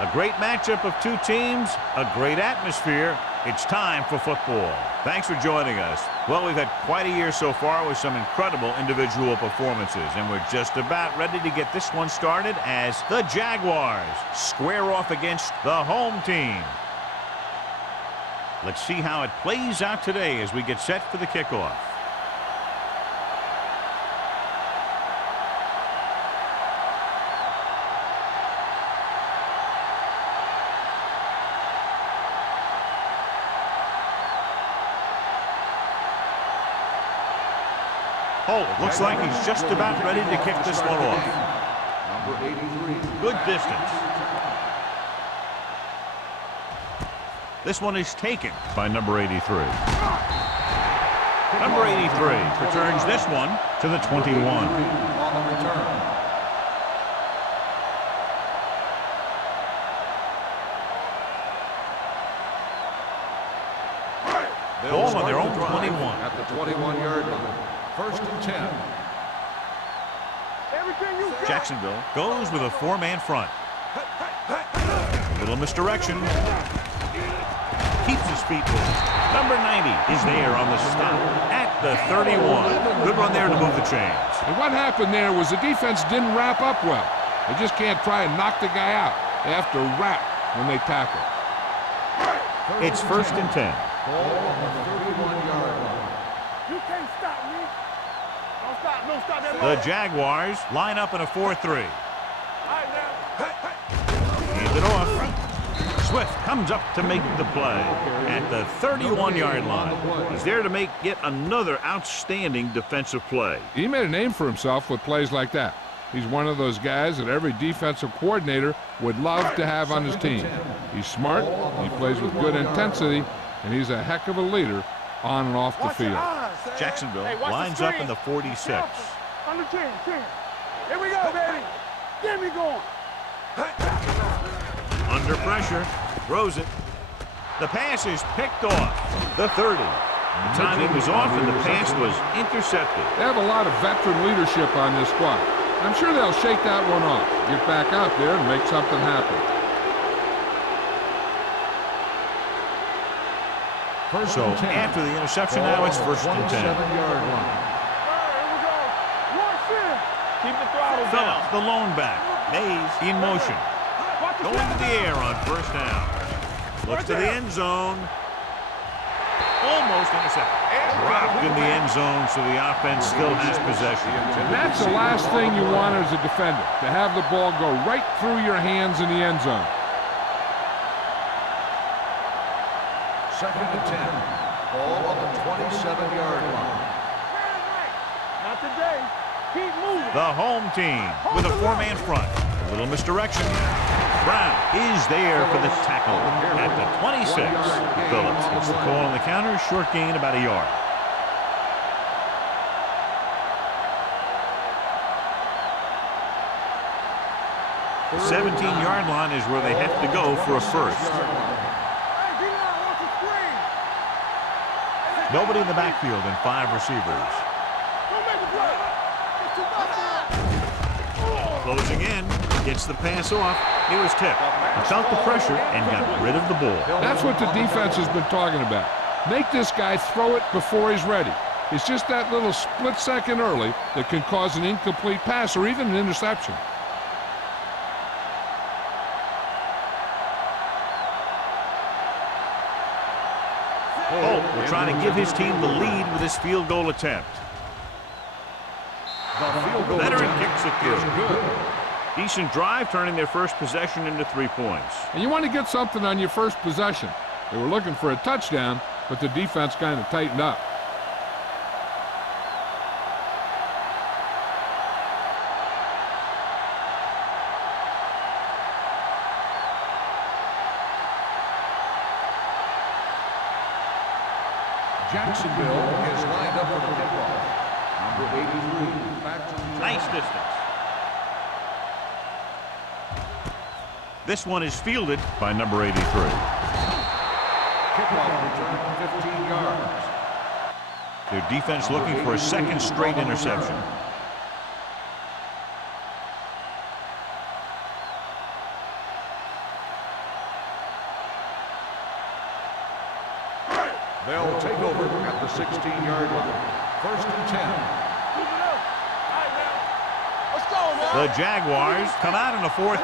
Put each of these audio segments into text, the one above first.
A great matchup of two teams, a great atmosphere. It's time for football. Thanks for joining us. Well, we've had quite a year so far with some incredible individual performances, and we're just about ready to get this one started as the Jaguars square off against the home team. Let's see how it plays out today as we get set for the kickoff. Oh, looks like he's just about ready to kick this one off. Number 83. Good distance. This one is taken by number 83. Number 83 returns this one to the 21. On the return. Ball on their own 21. At the 21-yard line. 1st and 10. Jacksonville goes with a four-man front. Little misdirection. Keeps his feet moving. Number 90 is there on the stop at the 31. Good run there to move the chains. And what happened there was the defense didn't wrap up well. They just can't try and knock the guy out. They have to wrap when they tackle. It's 1st and 10. Ball on the 31-yard line. You can't stop me. Don't stop, don't stop that The ball. Jaguars line up in a 4-3. All right, now. Hand it off. Swift comes up to make the play at the 31-yard line. He's there to make yet another outstanding defensive play. He made a name for himself with plays like that. He's one of those guys that every defensive coordinator would love to have on his team. He's smart, he plays with good intensity, and he's a heck of a leader on and off the field. Jacksonville Hey, watch the lines up screen. in the 46. Under 10. Here we go, baby. Get me going. Under pressure, throws it. The pass is picked off. The 30. The timing was off and the pass was intercepted. They have a lot of veteran leadership on this squad. I'm sure they'll shake that one off, get back out there and make something happen. So after the interception, now it's 1st and 10. 27-yard line. Here we go. Watch it. Keep the throttle Phillips, down. the lone back. Mays in motion. Watch the Going to the air on 1st down. Looks to the end zone. Almost intercepted. Dropped in the end zone, so the offense still has possession. And that's the last thing you want as a defender, to have the ball go right through your hands in the end zone. 2nd and 10. Ball on the 27-yard line. Not today. Keep moving. The home team with a four-man front. A little misdirection. Brown is there for the tackle at the 26. Phillips gets the call on the counter. Short gain, about a yard. The 17-yard line is where they have to go for a first. Hey, get out. Watch the screen. Nobody in the backfield and 5 receivers. Don't make a play. It's too much. Closing in, gets the pass off. It was tipped. He felt the pressure and got rid of the ball. That's what the defense has been talking about. Make this guy throw it before he's ready. It's just that little split second early that can cause an incomplete pass or even an interception. Holt will try to give his team the lead with his field goal attempt. Veteran kicks it through. Decent drive, turning their first possession into 3 points. And you want to get something on your first possession. They were looking for a touchdown, but the defense kind of tightened up. Jacksonville is lined up for the kickoff. Number 83. Back to the Nice distance. This one is fielded by number 83. kickoff return, 15 yards. Their defense looking for a second straight interception. They'll take over at the 16-yard line. First and 10. Let's go, man. The Jaguars come out in a 4-3.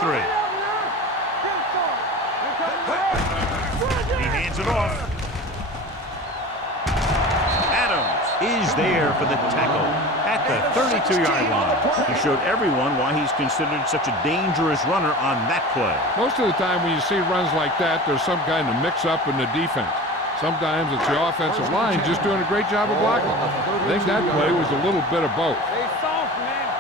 He hands it off. Adams is there for the tackle at the 32-yard line. He showed everyone why he's considered such a dangerous runner on that play. Most of the time when you see runs like that, there's some kind of mix-up in the defense. Sometimes it's the offensive line just doing a great job of blocking. I think that play was a little bit of both. Stay soft, man.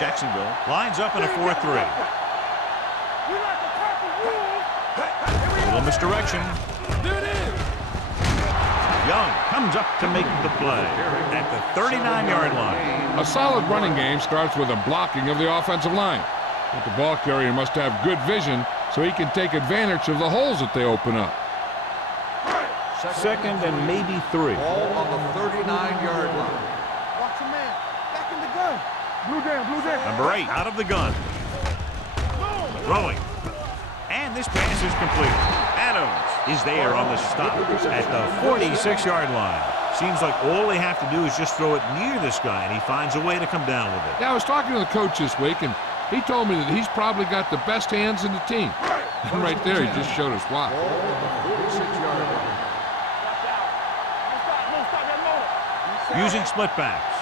Jacksonville lines up in a 4-3. You like the purple rules. Little misdirection. There it is. Young comes up to make the play at the 39-yard line. A solid running game starts with a blocking of the offensive line. But the ball carrier must have good vision so he can take advantage of the holes that they open up. Second and maybe 3. Ball on the 39-yard line. Watch your man. Back in the gun. Blue down. Number 8 out of the gun. Throwing. And this pass is complete. Adams is there on the stop at the 46-yard line. Seems like all they have to do is just throw it near this guy, and he finds a way to come down with it. Yeah, I was talking to the coach this week, and he told me that he's probably got the best hands in the team. And right there, he just showed us why. Ball on the 46-yard line. Using split backs.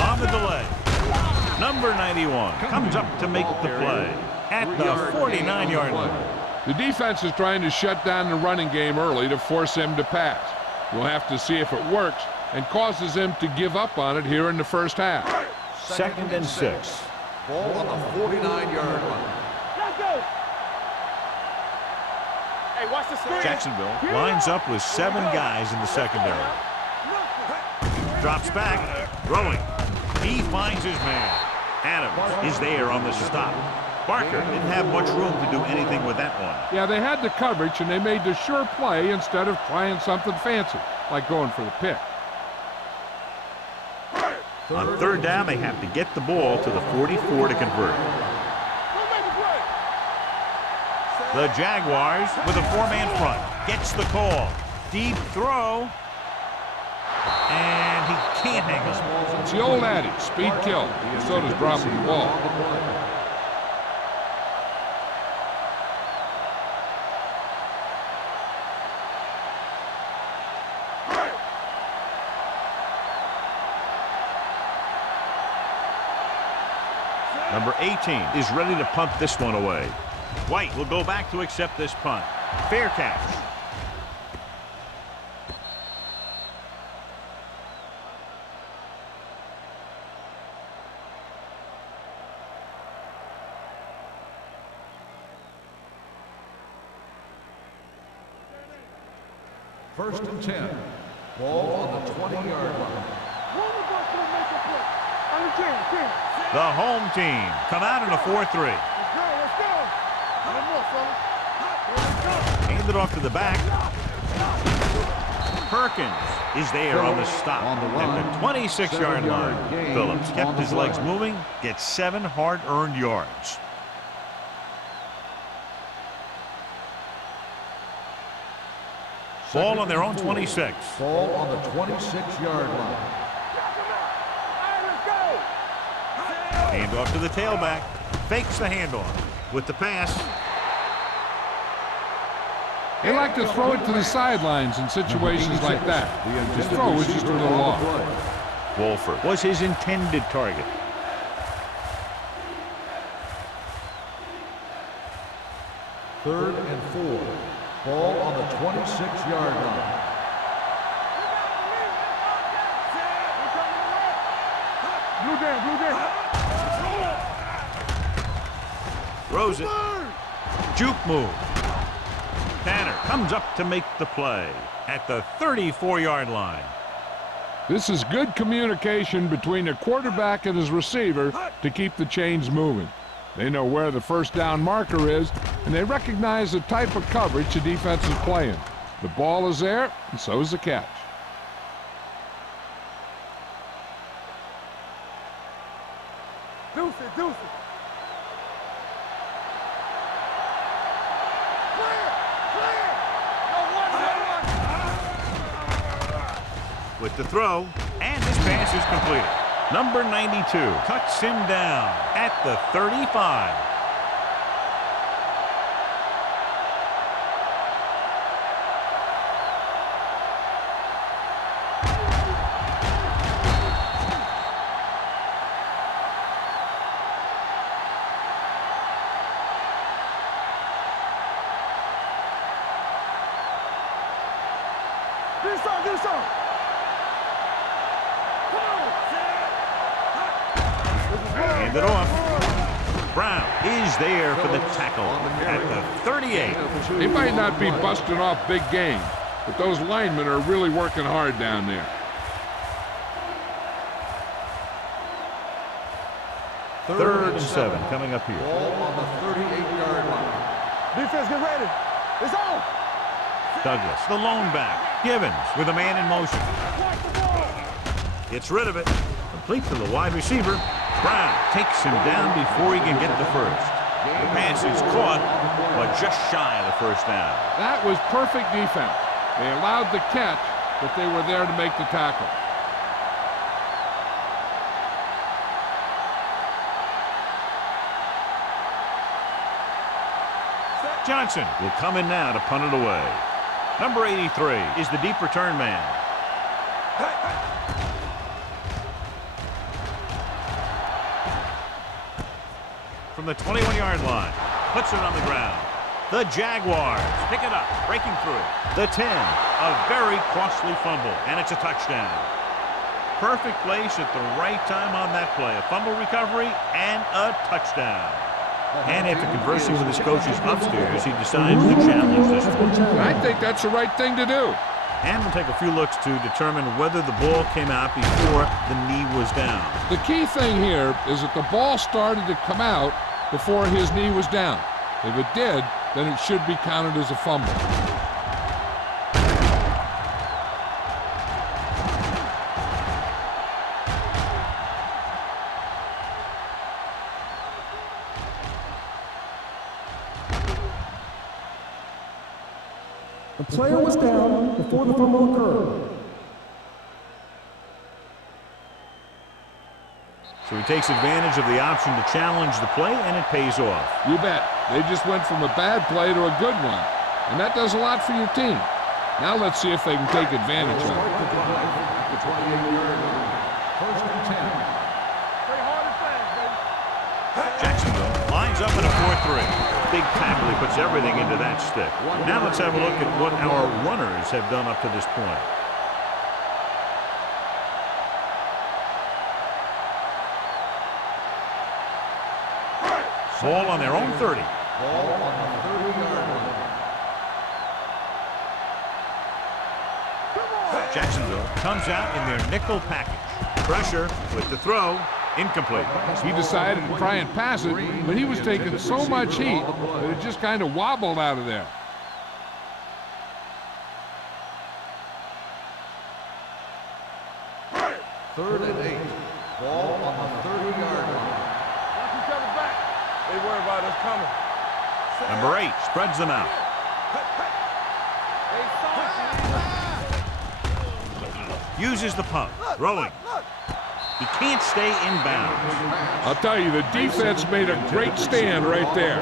On the delay. Number 91 comes up to make the play at the 49-yard line. The defense is trying to shut down the running game early to force him to pass. We'll have to see if it works and causes him to give up on it here in the first half. Second and 6. Ball on the 49-yard line. Let's go. Hey, watch the screen. Jacksonville lines up with 7 guys in the secondary. Drops back, throwing. He finds his man. Adams is there on the stop. Barker didn't have much room to do anything with that one. Yeah, they had the coverage, and they made the sure play instead of trying something fancy, like going for the pick. On third down, they have to get the ball to the 44 to convert. The Jaguars with a 4-man front. Gets the call. Deep throw. And he can't hang on. It's the old adage, speed kills. So does dropping the ball. Number 18 is ready to punt this one away. White will go back to accept this punt. Fair catch. First and 10. Ball on the 20-yard line. The home team come out in a 4-3. Hand it off to the back. Perkins is there on the stop at the 26-yard line. Phillips kept his legs moving, gets 7 hard-earned yards. Ball on their own 26. Ball on the 26-yard line. Hand off to the tailback. Fakes the handoff with the pass. They like to throw it to the sidelines in situations like that. His throw was just a little off. Wolford was his intended target. Third and 4. Ball on the 26-yard line. Blue down. Throws it. Juke move. Tanner comes up to make the play at the 34-yard line. This is good communication between the quarterback and his receiver to keep the chains moving. They know where the first down marker is, and they recognize the type of coverage the defense is playing. The ball is there, and so is the catch. Deuce it. with the throw, and this pass is completed. Number 92 cuts him down at the 35. Get us on. Hand it off. Brown is there for the tackle at the 38. They might not be busting off big games, but those linemen are really working hard down there. Third and 7 coming up here. Ball on the 38-yard line. Defense, get ready. It's on. Douglas, the lone back. Givens with a man in motion. Gets rid of it. Complete to the wide receiver. Brown takes him down before he can get the first. The pass is caught, but just shy of the first down. That was perfect defense. They allowed the catch, but they were there to make the tackle. Johnson will come in now to punt it away. Number 83 is the deep return man. From the 21-yard line, puts it on the ground. The Jaguars pick it up, breaking through. The 10, a very costly fumble, and it's a touchdown. Perfect place at the right time on that play. A fumble recovery and a touchdown. And after conversing with his coaches upstairs, he decides to challenge this one. I think that's the right thing to do. And we'll take a few looks to determine whether the ball came out before the knee was down. The key thing here is that the ball started to come out before his knee was down. If it did, then it should be counted as a fumble. The player was down before the fumble occurred. So he takes advantage of the option to challenge the play, and it pays off. You bet. They just went from a bad play to a good one. And that does a lot for your team. Now let's see if they can take advantage of it. The 28-yard line. First and 10. Play hard and fast, baby. Jacksonville lines up in a 4-3. Big tackle. He puts everything into that stick. Now let's have a look at what our runners have done up to this point. Ball on their own 30. Ball on the 30-yard line. Jacksonville comes out in their nickel package. Pressure with the throw. Incomplete. He decided to try and pass it, but he was taking so much heat that it just kind of wobbled out of there. Third and 8. Ball on the 30-yard line. Watch each other back. They worry about us coming. Number 8 spreads them out. Uses the pump. Throwing. He can't stay inbounds. I'll tell you, the defense made a great stand right there.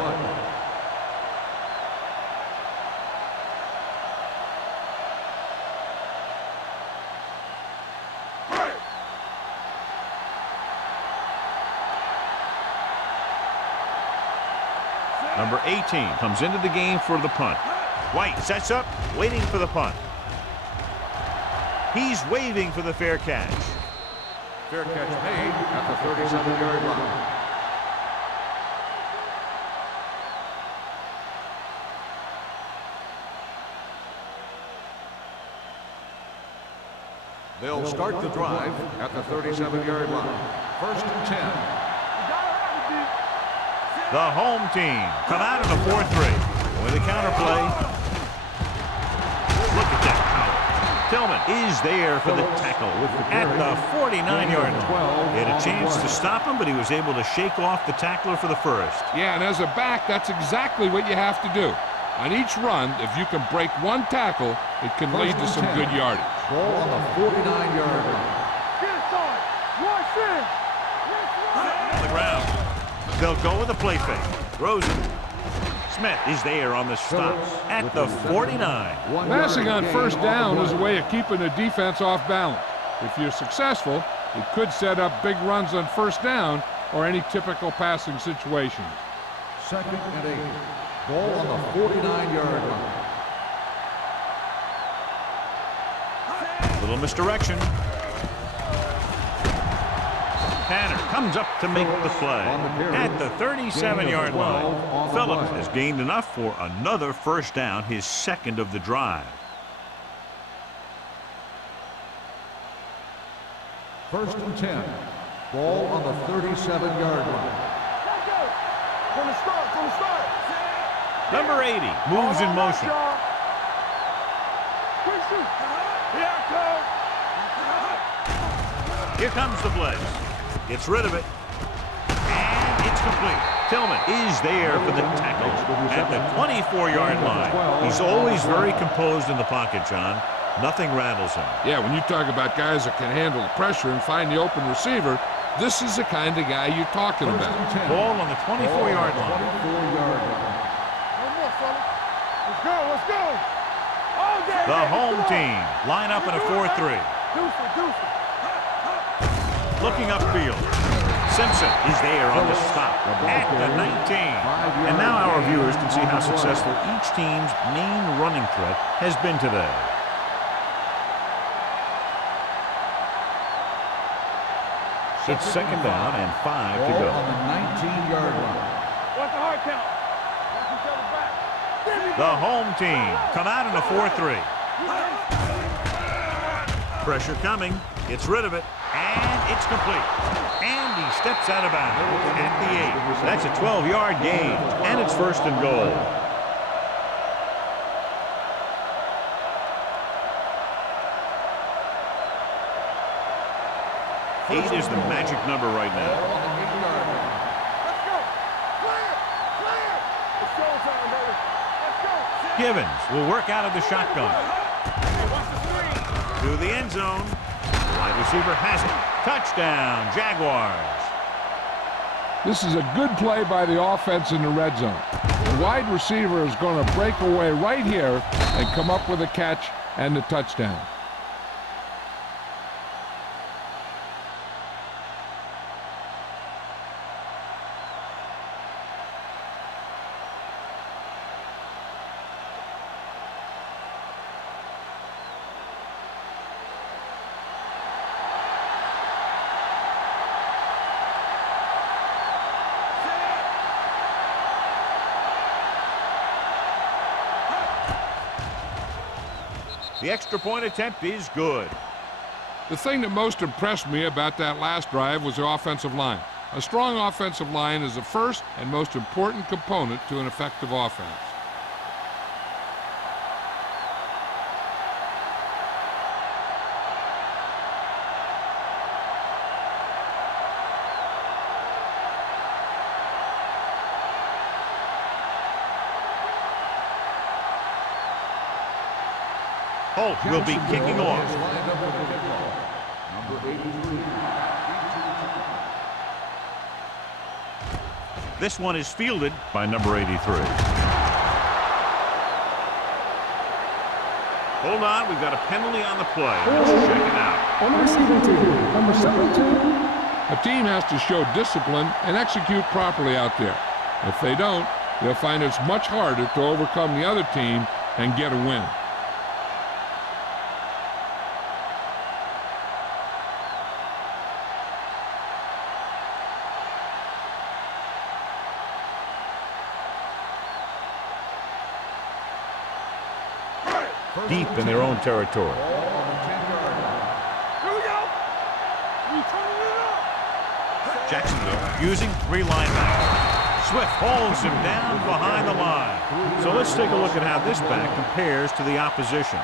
Number 18 comes into the game for the punt. White sets up, waiting for the punt. He's waving for the fair catch. Fair catch made at the 37-yard line. They'll start the drive at the 37-yard line. First and 10. The home team come out in a 4-3. With a counterplay. Look at that power. Tillman is there for the tackle at the 49-yard line. He had a chance to stop him, but he was able to shake off the tackler for the first. Yeah, and as a back, that's exactly what you have to do. On each run, if you can break one tackle, it can lead to some good yardage. Ball on the 49-yard line. Get inside. Rush in. On the ground. They'll go with a play fake. Rosen. Smith is there on the stop at the 49. Passing on first down is a way of keeping the defense off balance. If you're successful, it could set up big runs on first down or any typical passing situations. 2nd and 8. Ball on the 49-yard line. Little misdirection. Tanner comes up to make the play at the 37-yard line. Phillips has gained enough for another first down, his second of the drive. 1st and 10. Ball on the 37-yard line. From the start. Number 80 moves in motion. Quick shoot. Here I come. Here comes the blitz. Gets rid of it. And it's complete. Tillman is there for the tackle at the 24-yard line. He's always very composed in the pocket, John. Nothing rattles him. Yeah, when you talk about guys that can handle the pressure and find the open receiver, this is the kind of guy you're talking about. Ball on the 24-yard line. 24-yard line. One more, fella. Let's go. All day. The home team line up in a 4-3. Deuce it. Looking upfield. Simpson is there on the stop at the 19. And now our viewers can see how successful each team's main running threat has been today. It's 2nd down and 5 to Ball go. on the 19-yard line. Watch the hard count. Watch each other back. The home team come out in a 4-3. Pressure coming. Gets rid of it. And it's complete. And he steps out of bounds at the 8. That's a 12-yard gain. And it's 1st and goal. Eight is the magic number right now. Let's go. Clear. It's showtime, baby. Let's go. Givens will work out of the shotgun. Watch the screen. To the end zone. The wide receiver has it. Touchdown, Jaguars. This is a good play by the offense in the red zone. The wide receiver is going to break away right here and come up with a catch and the touchdown. The extra point attempt is good. The thing that most impressed me about that last drive was the offensive line. A strong offensive line is the first and most important component to an effective offense. Holt will be kicking off. Number 83. This one is fielded by number 83. Hold on, we've got a penalty on the play. Let's check it out. On the receiving team, number 72. A team has to show discipline and execute properly out there. If they don't, they'll find it's much harder to overcome the other team and get a win. Deep in their own territory. Here we go. We turning it up. Jacksonville using 3 linebackers. Swift holds him down behind the line. So let's take a look at how this back compares to the opposition.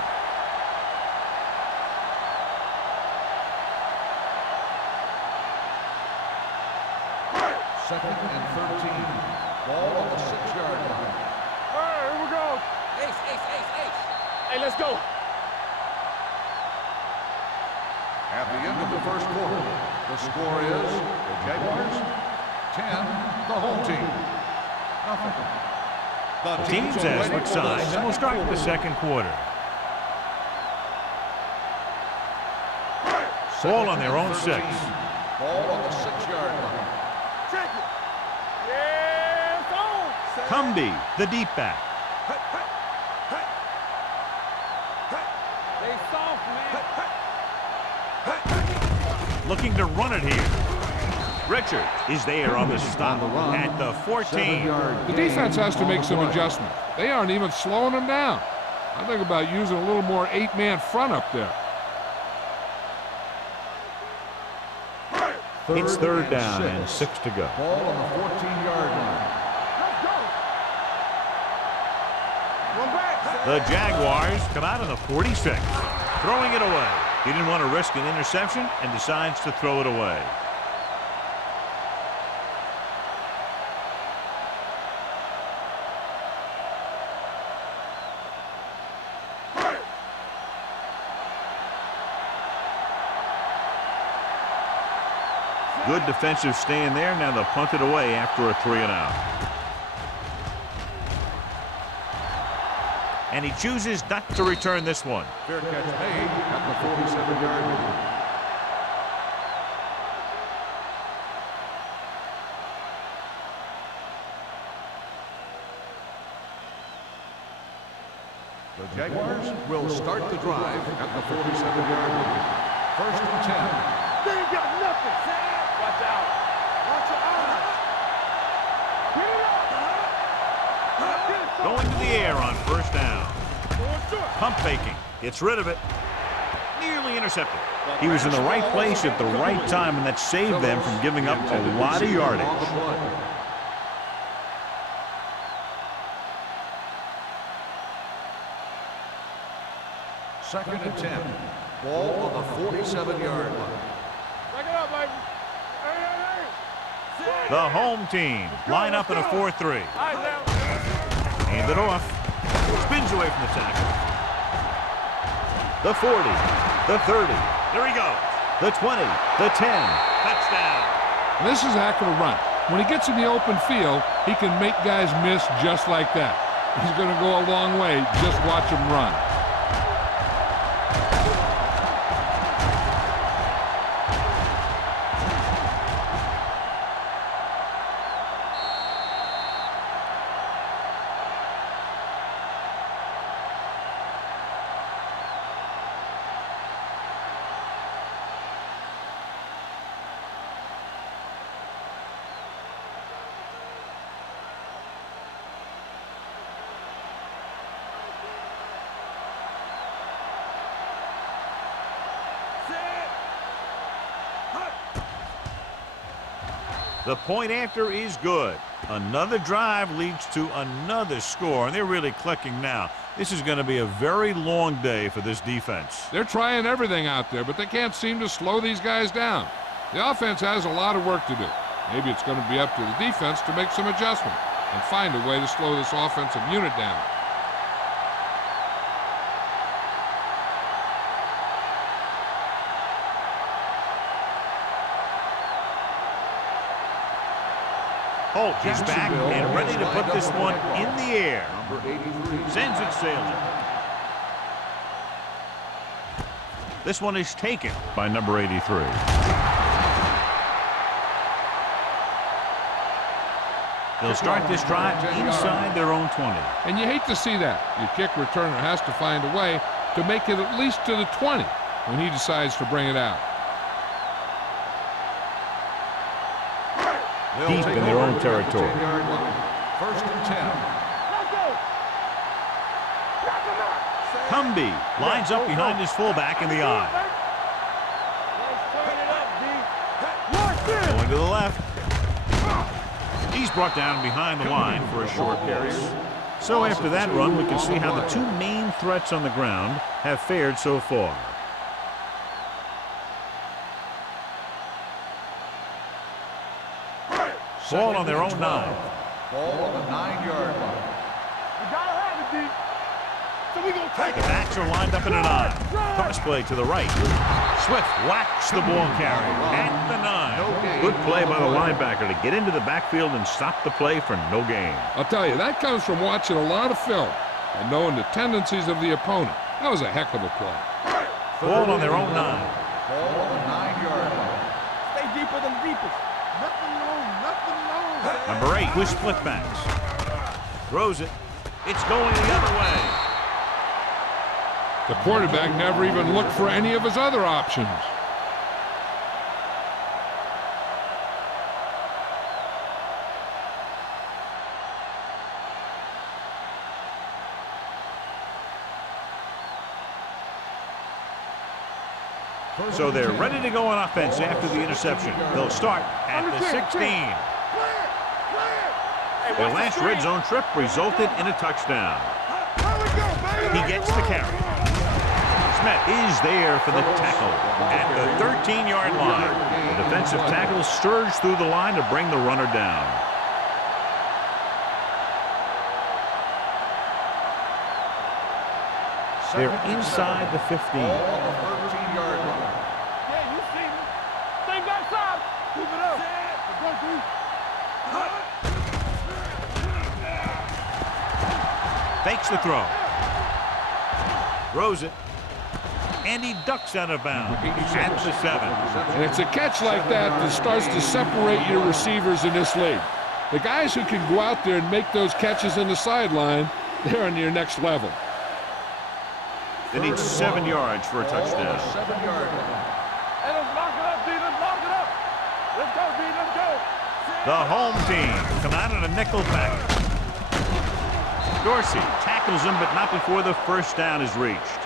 Second and 13. Ball on the 6-yard line. All right, here we go. Ace. Hey, let's go. At the end of the first quarter, the score is the Jaguars 10, the home team nothing. The teams have switched sides, and we'll start the second quarter. Ball on their own 6. Ball on the 6-yard line. Check it. Yeah, it's on. Cumby, the deep back. They soft, man. Looking to run it here. Richard is there on the stop at the 14. The defense has to make some adjustments. They aren't even slowing them down. I think about using a little more 8-man front up there. It's third down and 6 to go. Ball on the 14-yard line. Let's go. One back. The Jaguars come out on the 46, throwing it away. He didn't want to risk an interception and decides to throw it away. Good defensive stand there. Now they'll punt it away after a 3-and-out. And he chooses not to return this one. Fair catch made at the 47-yard line. The Jaguars will start the drive at the 47-yard line. First and 10. They ain't got nothing. Watch out. Watch your eyes. Get it up. Going to the air on first down. Going short. Pump faking. Gets rid of it. Nearly intercepted. He was in the right place at the right time, and that saved them from giving up a lot of yardage. Second and 10. Ball on the 47-yard line. Back it up, baby. Hey. The home team line up in a 4-3. All right, now. Hand it off. Spins away from the tackle. The 40. The 30. There he goes. The 20. The 10. Touchdown. This is a heck of a run. When he gets in the open field, he can make guys miss just like that. He's going to go a long way. Just watch him run. The point after is good. Another drive leads to another score, and they're really clicking now. This is going to be a very long day for this defense. They're trying everything out there, but they can't seem to slow these guys down. The offense has a lot of work to do. Maybe it's going to be up to the defense to make some adjustment and find a way to slow this offensive unit down. Holt is back and ready to put this one in the air. Number 83. Sends it sailing. This one is taken by number 83. They'll start this drive inside their own 20. And you hate to see that. Your kick returner has to find a way to make it at least to the 20 when he decides to bring it out. Deep in their own territory. First and 10. Let's go. Knock him out. Cumby lines up behind his fullback in the eye. Let's turn it up, D. Watch this. Going to the left. He's brought down behind the line for a short loss. So after that run, we can see how the two main threats on the ground have fared so far. Ball on their own 9. Ball on the 9-yard line. You gotta have it, D. So we gonna take The it. backs are lined up in an I. Cross play to the right. Swift whacks the ball carrier at the 9. Good play by the linebacker to get into the backfield and stop the play for no gain. I'll tell you, that comes from watching a lot of film and knowing the tendencies of the opponent. That was a heck of a play. Ball on their own 9. Ball on the 9-yard line. Stay deeper than deepest. Nothing long, nothing long. Number 8 with split backs. Throws it. It's going the other way. The quarterback never even looked for any of his other options. So they're ready to go on offense after the interception. They'll start at the 16. Their last red zone trip resulted in a touchdown. He gets the carry. Smith is there for the tackle at the 13-yard line. The defensive tackle surged through the line to bring the runner down. They're inside the 15. Ball on the 13-yard line. Yeah, you see me. Stay backside. Keep it up. Fakes the throw. Throws it. And he ducks out of bounds at the 7. And it's a catch like that starts to separate your receivers in this league. The guys who can go out there and make those catches in the sideline, they're on your next level. They need 7 yards for a touchdown. 7-yard line. Hey, let's lock it up, D. Let's lock it up. Let's go, D. Let's go. The home team come out in a nickel package. Dorsey tackles him, but not before the first down is reached.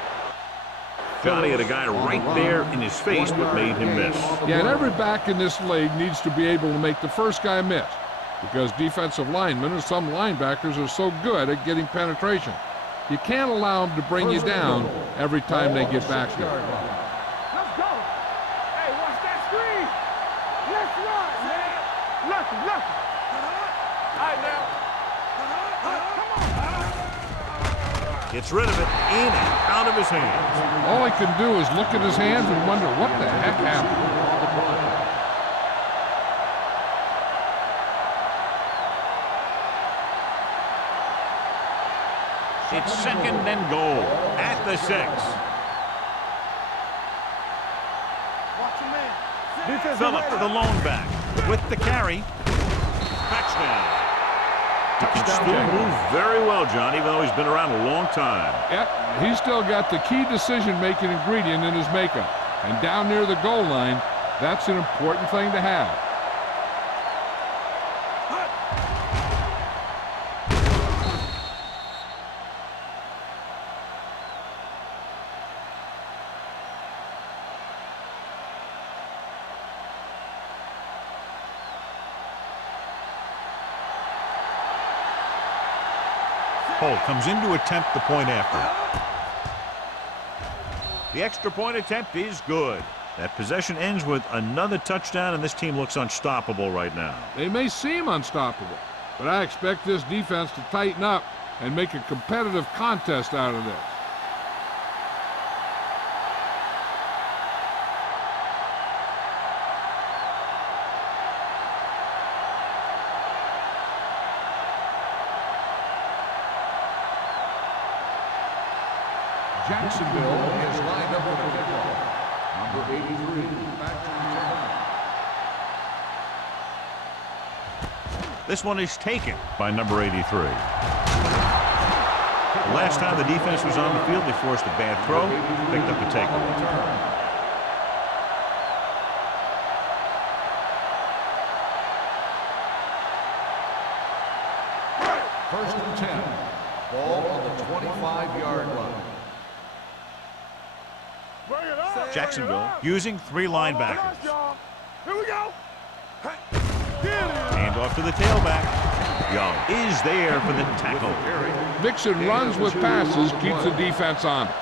Johnny had a guy right there in his face, but made him miss. Yeah, and every back in this league needs to be able to make the first guy miss because defensive linemen and some linebackers are so good at getting penetration. You can't allow them to bring you down every time they get back there. Let's go. Hey, watch that screen. Let's run, man. Lucky. All right, now. Come on. Gets rid of it, in and out of his hands. All he can do is look at his hands and wonder what the heck happened. It's 2nd and goal at the 6. Watch your man. Phillip, the lone back, with the carry. Touchdown. He can still move very well, John, even though he's been around a long time. Yep, he's still got the key decision-making ingredient in his makeup. And down near the goal line, that's an important thing to have. Holt comes in to attempt the point after. The extra point attempt is good. That possession ends with another touchdown, and this team looks unstoppable right now. They may seem unstoppable, but I expect this defense to tighten up and make a competitive contest out of this. Jacksonville is lined up with a kickoff. Number 83, back to return. This one is taken by number 83. The last time the defense was on the field, they forced a bad throw, picked up a takeaway. First and 10. Ball on the 25-yard line. Bring it up. Jacksonville using 3 linebackers. Here we go. Get it. Hand off to the tailback. Young is there for the tackle. Mixing runs with passes keeps the defense honest.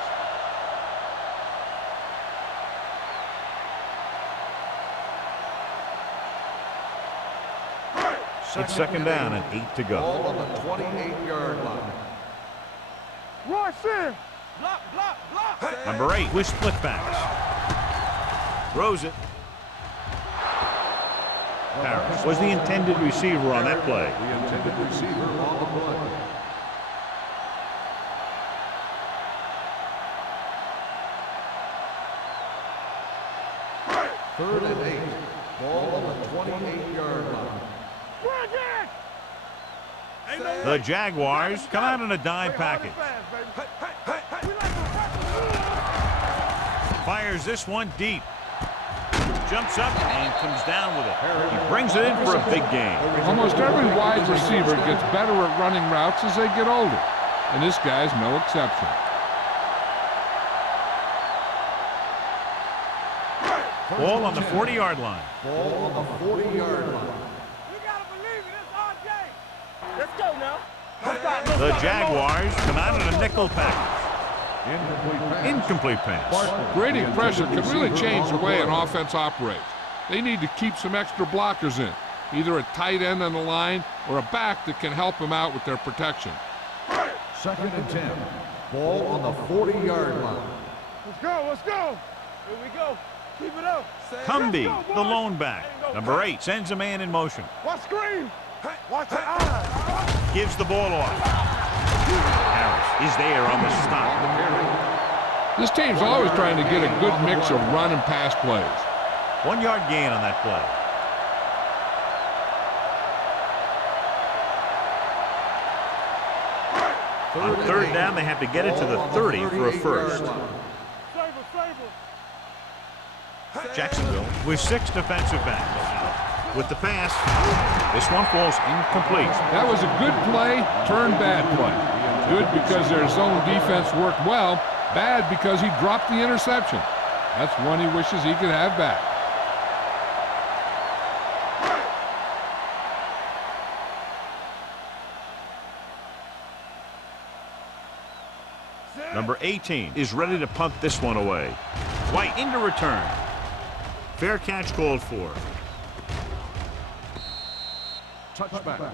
It's 2nd down and 8 to go. Ball on the 28-yard line. Rush in. Block, block, block. Number 8 with split backs. Throws it. Harris was the intended receiver on that play. The intended receiver on the play. Third and 8. Ball on the 28-yard line. Bring it. The Jaguars come out in a dime package. Fires this one deep. Jumps up and comes down with it. He brings it in for a big game. Almost every wide receiver gets better at running routes as they get older, and this guy's no exception. Ball on the 40-yard line. Ball on the 40-yard line. You gotta believe it. It's RJ. Let's go now. The Jaguars come out in a nickel package. Incomplete pass. Grading pressure can really change the way an offense operates. They need to keep some extra blockers in, either a tight end on the line or a back that can help them out with their protection. Second and 10. Ball on the 40-yard line. Let's go. Let's go. Here we go. Keep it up. Cumby, the lone back. Number 8 sends a man in motion. Watch screen. Watch your eyes. Gives the ball off. Harris is there on the stop. This team's always trying to get a good mix of run and pass plays. 1 yard gain on that play. On third down, they have to get it to the 30 for a first. Jacksonville with 6 defensive backs. With the pass, this one falls incomplete. That was a good play, turned bad play. Good because their zone defense worked well, bad because he dropped the interception. That's one he wishes he could have back. Number 18 is ready to punt this one away. White into return. Fair catch called for. Touchback.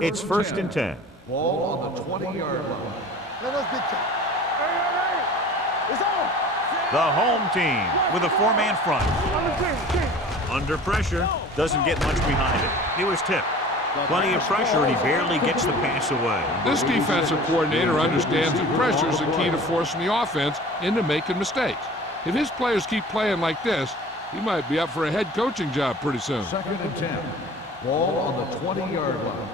It's first and 10. Ball on the 20-yard line. Let us get you. Hey. It's on. The home team with a 4-man front. Under pressure, doesn't get much behind it. He was tipped. Plenty of pressure, and he barely gets the pass away. This defensive coordinator understands that pressure is the key to forcing the offense into making mistakes. If his players keep playing like this, he might be up for a head coaching job pretty soon. Second and 10. Ball on the 20-yard line.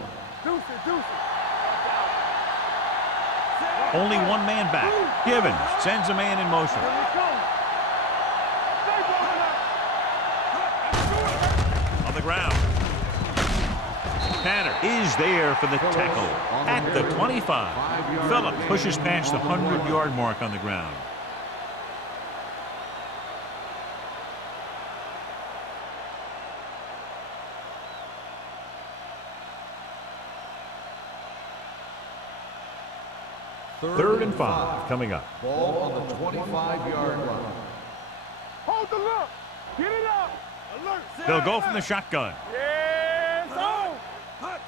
Only 1 man back. Givens sends a man in motion. On the ground. Tanner is there for the tackle at the 25. Phillips pushes past the 100-yard mark on the ground. Third and 5 coming up. Ball on the 25-yard line. Hold the look. Get it up. Alert. They'll go from the shotgun. Yes, on.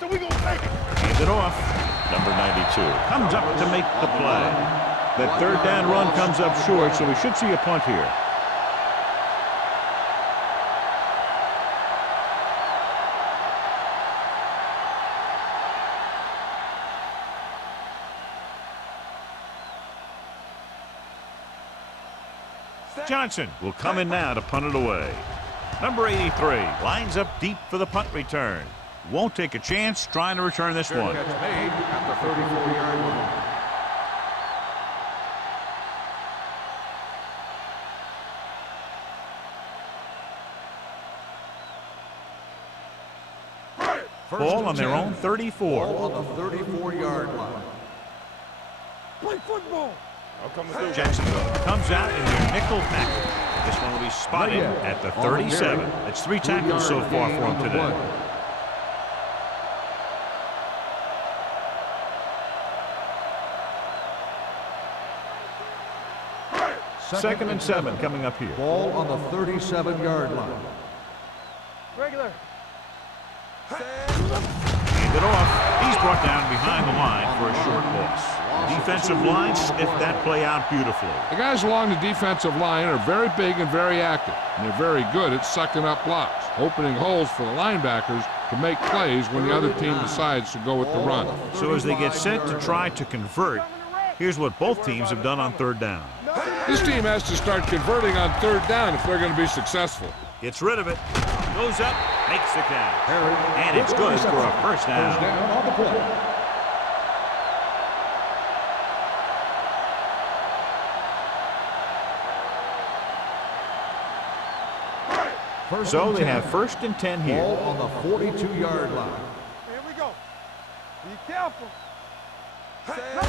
So we gonna take it. Hands it off. Number 92 comes up to make the play. That third down run comes up short, so we should see a punt here. Johnson will come in now to punt it away. Number 83 lines up deep for the punt return. Won't take a chance trying to return this one. Catch made at the 34-yard line. Ball on their own 34. Ball on the 34-yard line. Play football. Jacksonville comes out in their nickel package. This one will be spotted at the 37. That's 3 tackles so far for him today. Second and 7 coming up here. Ball on the 37-yard line. Regular. Hand it off. He's brought down behind the line for a short loss. The defensive line sniffed that play out beautifully. The guys along the defensive line are very big and very active, and they're very good at sucking up blocks, opening holes for the linebackers to make plays when the other team decides to go with the run. So as they get set to try to convert, here's what both teams have done on third down. This team has to start converting on third down if they're going to be successful. Gets rid of it. Goes up, makes the catch. And it's good for a first down. First down on the play. So they have first and 10 here. Ball on the 42-yard line. Here we go. Be careful.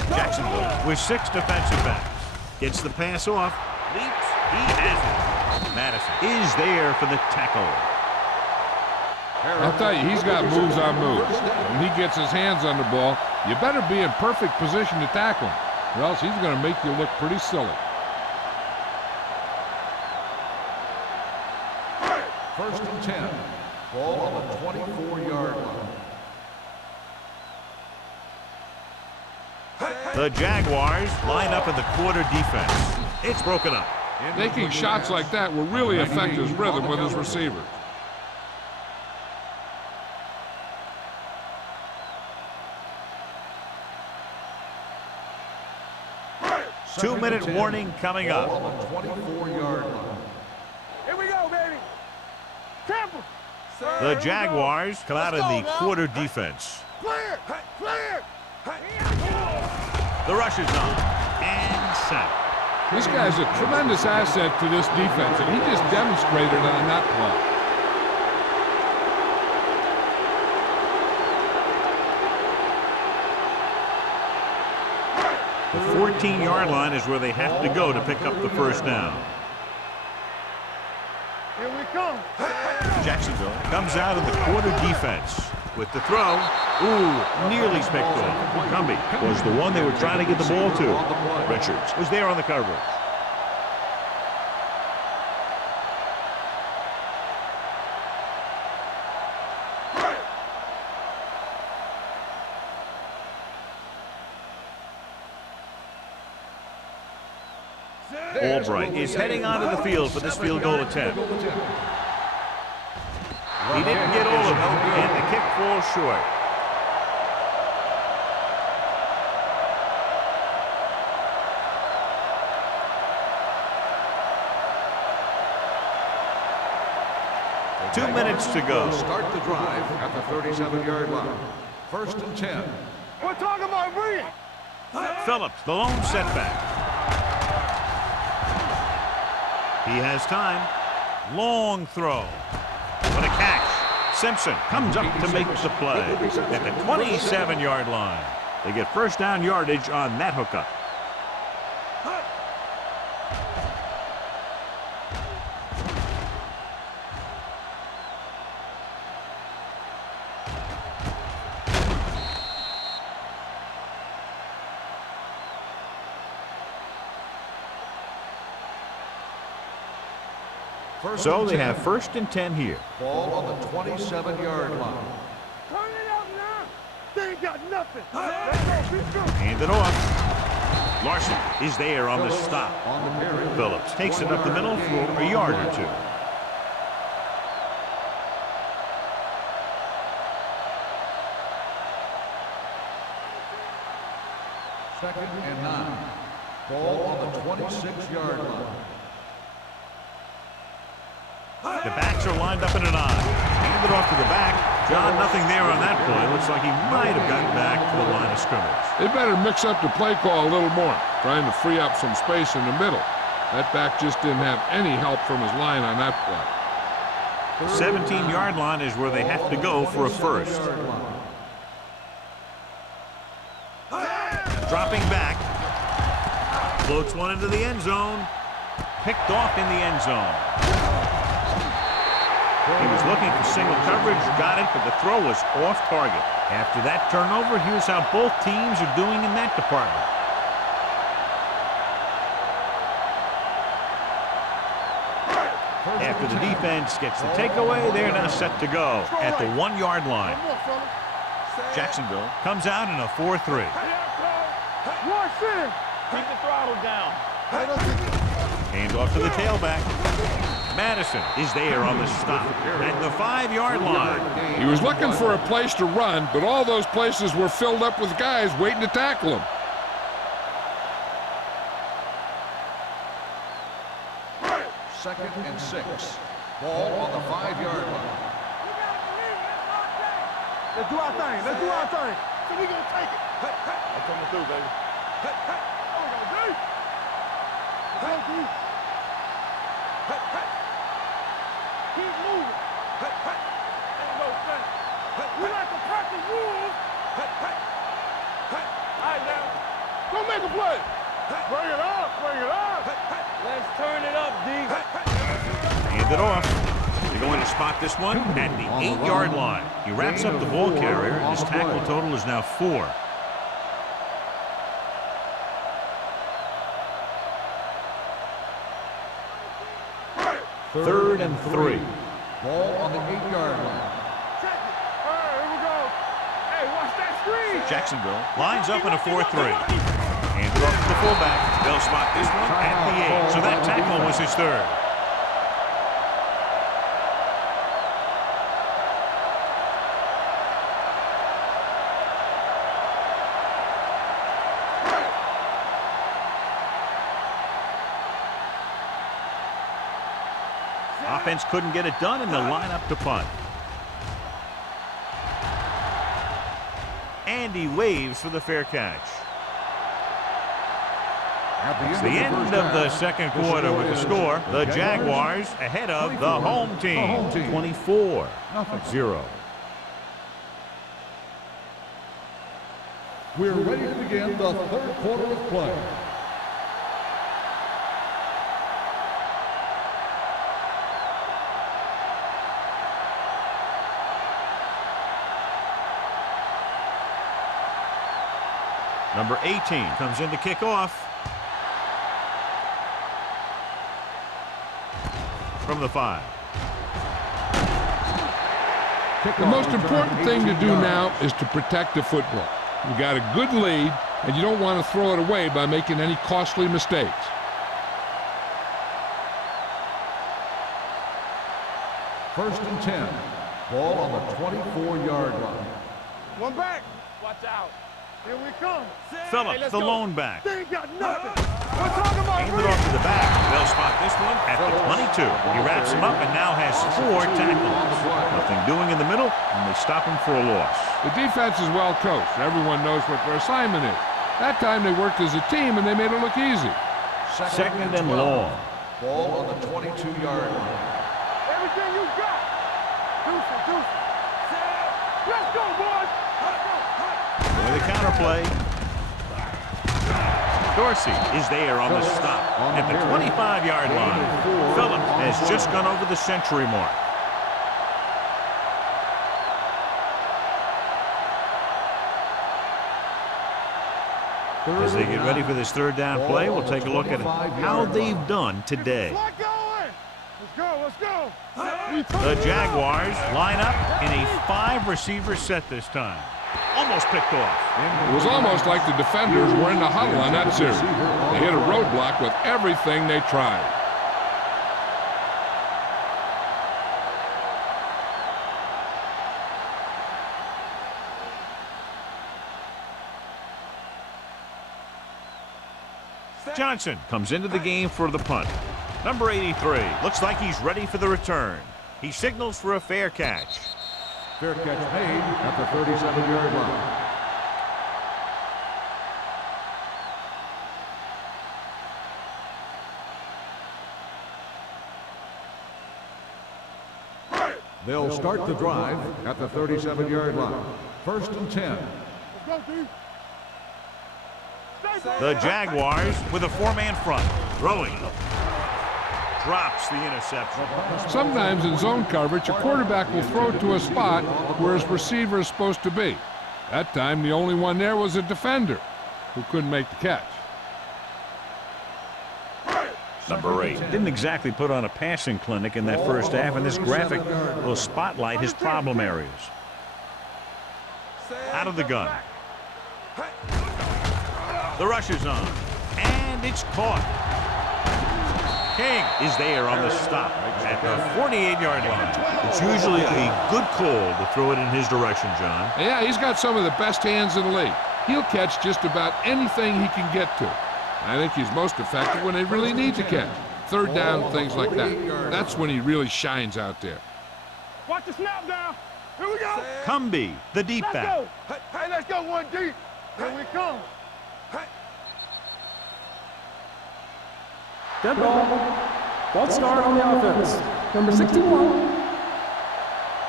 Jacksonville with 6 defensive backs. Gets the pass off. Leaps. He has it. Madison is there for the tackle. I'll tell you, he's got moves on moves. When he gets his hands on the ball, you better be in perfect position to tackle him, or else he's going to make you look pretty silly. First and 10. Ball on the 24-yard line. The Jaguars line up in the quarter defense. It's broken up. Taking shots like that will really affect his rhythm with his receivers. Two-minute warning coming up. Ball on the 24-yard line. Here we go, baby. Careful. The Jaguars come out in the quarter defense. Clear. Clear. The rush is on. And sacked. This guy's a tremendous asset to this defense, and he just demonstrated on that play. The 14-yard line is where they have to go to pick up the first down. Here we come. Jacksonville comes out in the quarter defense with the throw. Ooh, nearly picked off. Gumby was the one they were trying to get the ball to. Richards was there on the coverage. Albright is heading onto the field for this field goal attempt. He didn't get all of it, and the kick falls short. Two minutes to go. Start the drive at the 37-yard line. First and 10. We're talking about bringing. Phillips, the lone setback. He has time. Long throw. What a catch. Simpson comes up to make the play at the 27-yard line. They get first down yardage on that hookup. So they have first and 10 here. Ball on the 27-yard line. Turn it up now. They ain't got nothing. Let's go. Let's go. Hand it off. Larson is there on the stop. On the carry. Phillips takes it up the middle for a yard or two. Second and 9. Ball on the 26-yard line. The backs are lined up in an I. Hand it off to the back. John, nothing there on that play. Looks like he might have gotten back to the line of scrimmage. They better mix up the play call a little more, trying to free up some space in the middle. That back just didn't have any help from his line on that play. The 17-yard line is where they have to go for a first. Dropping back. Floats one into the end zone. Picked off in the end zone. He was looking for single coverage, got it, but the throw was off target. After that turnover, here's how both teams are doing in that department. After the defense gets the takeaway, they're now set to go at the 1-yard line. Jacksonville comes out in a 4-3. Keep the throttle down. Hand off to the tailback. Madison is there on the stop at the 5-yard line. He was looking for a place to run, but all those places were filled up with guys waiting to tackle him. Second and 6. Ball on the 5-yard line. Let's do our thing. Let's do our thing. So we gonna take it. I'm coming through, baby. Keep moving. Ain't no thing. We like to practice rules. All right, now. Go make a play. Bring it up. Bring it up. Let's turn it up, D. Hand it off. They're going to spot this one at the 8-yard line. He wraps up the ball carrier, and his tackle total is now 4. Third and 3. Ball on the 8-yard line. Check it. All right, here we go. Hey, watch that screen. Jacksonville lines up in a 4-3. Hand it off to the fullback. They'll spot this one at the 8. So that tackle was his 3rd. Offense couldn't get it done, and they'll line up to punt. Andy waves for the fair catch. It's the end of the second quarter with the score. The Jaguars ahead of the home team, 24-0. We're ready to begin the third quarter of play. Number 18 comes in to kick off. From the 5. The most important thing to do now is to protect the football. You got a good lead, and you don't want to throw it away by making any costly mistakes. First and 10. Ball on the 24-yard line. One back. Watch out. Here we come. Phillips, the lone back. They ain't got nothing. We're talking about Hand it off to the back. They'll spot this one at the 22. He wraps him up and now has 4 tackles. Nothing doing in the middle, and they stop him for a loss. The defense is well coached. Everyone knows what their assignment is. That time they worked as a team, and they made it look easy. Second and long. Ball on the 22-yard line. everything you got. Deuce it. Let's go, boys. With a counterplay. Dorsey is there on the stop at the 25-yard line. Phillips has just gone over the century mark. As they get ready for this third down play, we'll take a look at how they've done today. Let's go. The Jaguars line up in a 5-receiver set this time. Almost picked off. It was almost like the defenders were in the huddle on that series. They hit a roadblock with everything they tried. Johnson comes into the game for the punt. Number 83 looks like he's ready for the return. He signals for a fair catch. Fair catch made at the 37-yard line. They'll start the drive at the 37-yard line. First and 10. The Jaguars with a 4-man front. Throwing. Drops the interception. Sometimes in zone coverage, a quarterback will throw it to a spot where his receiver is supposed to be. That time, the only one there was a defender who couldn't make the catch. number 8. Didn't exactly put on a passing clinic in that first half, and this graphic will spotlight his problem areas. Out of the gun. The rush is on, and it's caught. King is there on the stop at the 48-yard line. It's usually a good call to throw it in his direction, John. Yeah, he's got some of the best hands in the league. He'll catch just about anything he can get to. I think he's most effective when they really need to catch. Third down, things like that. That's when he really shines out there. Watch the snap down. Here we go. Cumby, the deep Let's back. go. Hey, let's go one deep. Here we come. Dead ball. False start on the offense. Number 61.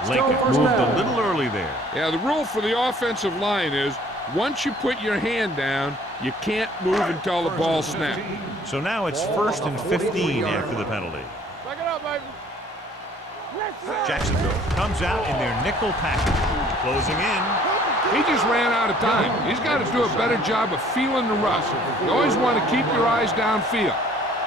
Lincoln first moved down. a little early there. Yeah, the rule for the offensive line is once you put your hand down, you can't move until the ball snaps. So now it's 1st and 15 after the penalty. Back it up, baby. Jacksonville comes out in their nickel package, closing in. He just ran out of time. He's got to do a better job of feeling the rush. You always want to keep your eyes downfield.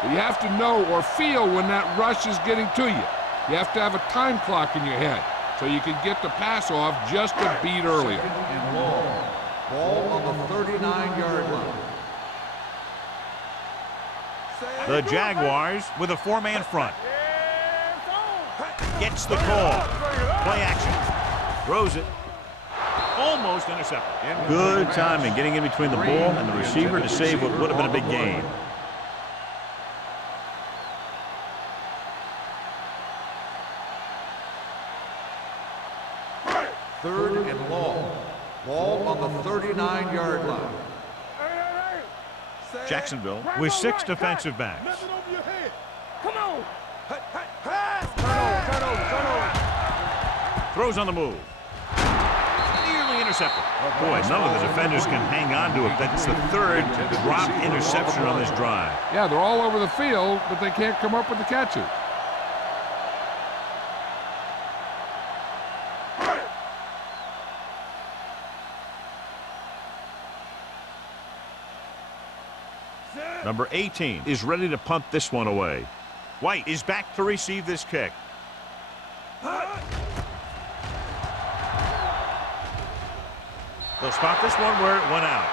But you have to know or feel when that rush is getting to you. You have to have a time clock in your head so you can get the pass off just a beat earlier. And long. Ball on the 39-yard line. The Jaguars with a 4-man front. Gets the call. Play action. Throws it. Almost intercepted. Good timing getting in between the ball and the receiver to save what would have been a big gain. Third and long. Ball on the 39-yard line. Jacksonville with 6 defensive backs. Nothing over your head. Come on. Throws on the move. Nearly intercepted. Boy, none of the defenders can hang on to it. That's the 3rd drop interception on this drive. Yeah, they're all over the field, but they can't come up with the catches. Number 18 is ready to punt this one away. White is back to receive this kick. They'll spot this one where it went out.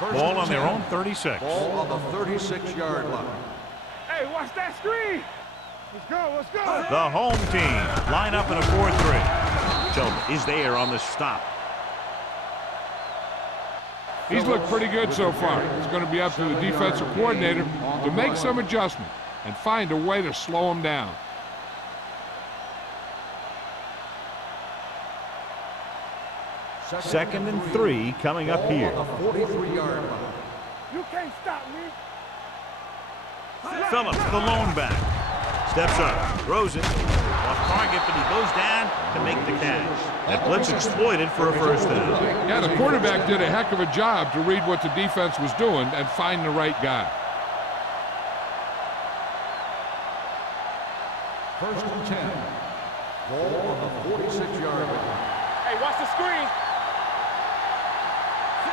Ball on their own 36. Ball on the 36-yard line. Hey, watch that screen. Let's go, let's go. The home team line up in a 4-3. Tillman is there on the stop. He's looked pretty good so far. It's going to be up to the defensive coordinator to make some adjustment and find a way to slow him down. Second and 3 coming up here. Ball on the 43-yard line. You can't stop me. Phillips, the lone back. Steps up, throws it. Off target, but he goes down to make the catch. That blitz exploited for a first down. Yeah, the quarterback did a heck of a job to read what the defense was doing and find the right guy. First and 10. Ball on the 46-yard line. Hey, watch the screen.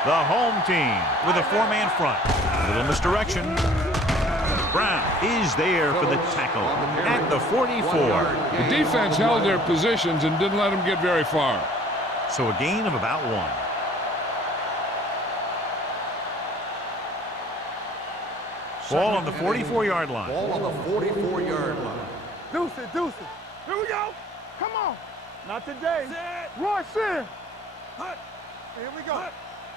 The home team with a 4-man front. Little misdirection. Brown is there for the tackle at the 44. The defense held their positions and didn't let them get very far. So a gain of about 1. Ball on the 44-yard line. Ball on the 44-yard line. Deuce it, deuce it. Here we go. Come on. Not today. Rush in. Here we go.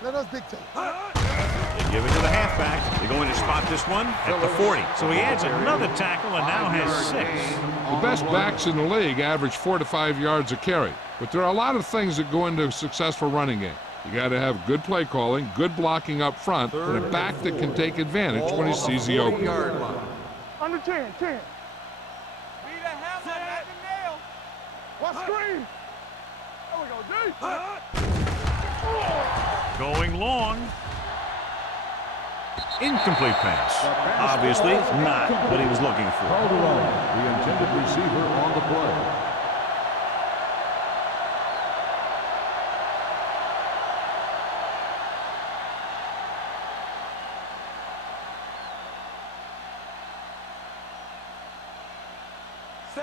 Let us dictate. They give it to the halfback. They're going to spot this one at the 40. So he adds another tackle and now has 6. The best backs in the league average 4 to 5 yards a carry. But there are a lot of things that go into a successful running game. You got to have good play calling, good blocking up front, and a back that can take advantage when he sees the opening. Under 10, 10. Be the hammer, not the nail. What screen? There we go, deep. Going long. Incomplete pass. Obviously not what he was looking for. Calderon, the intended receiver on the play.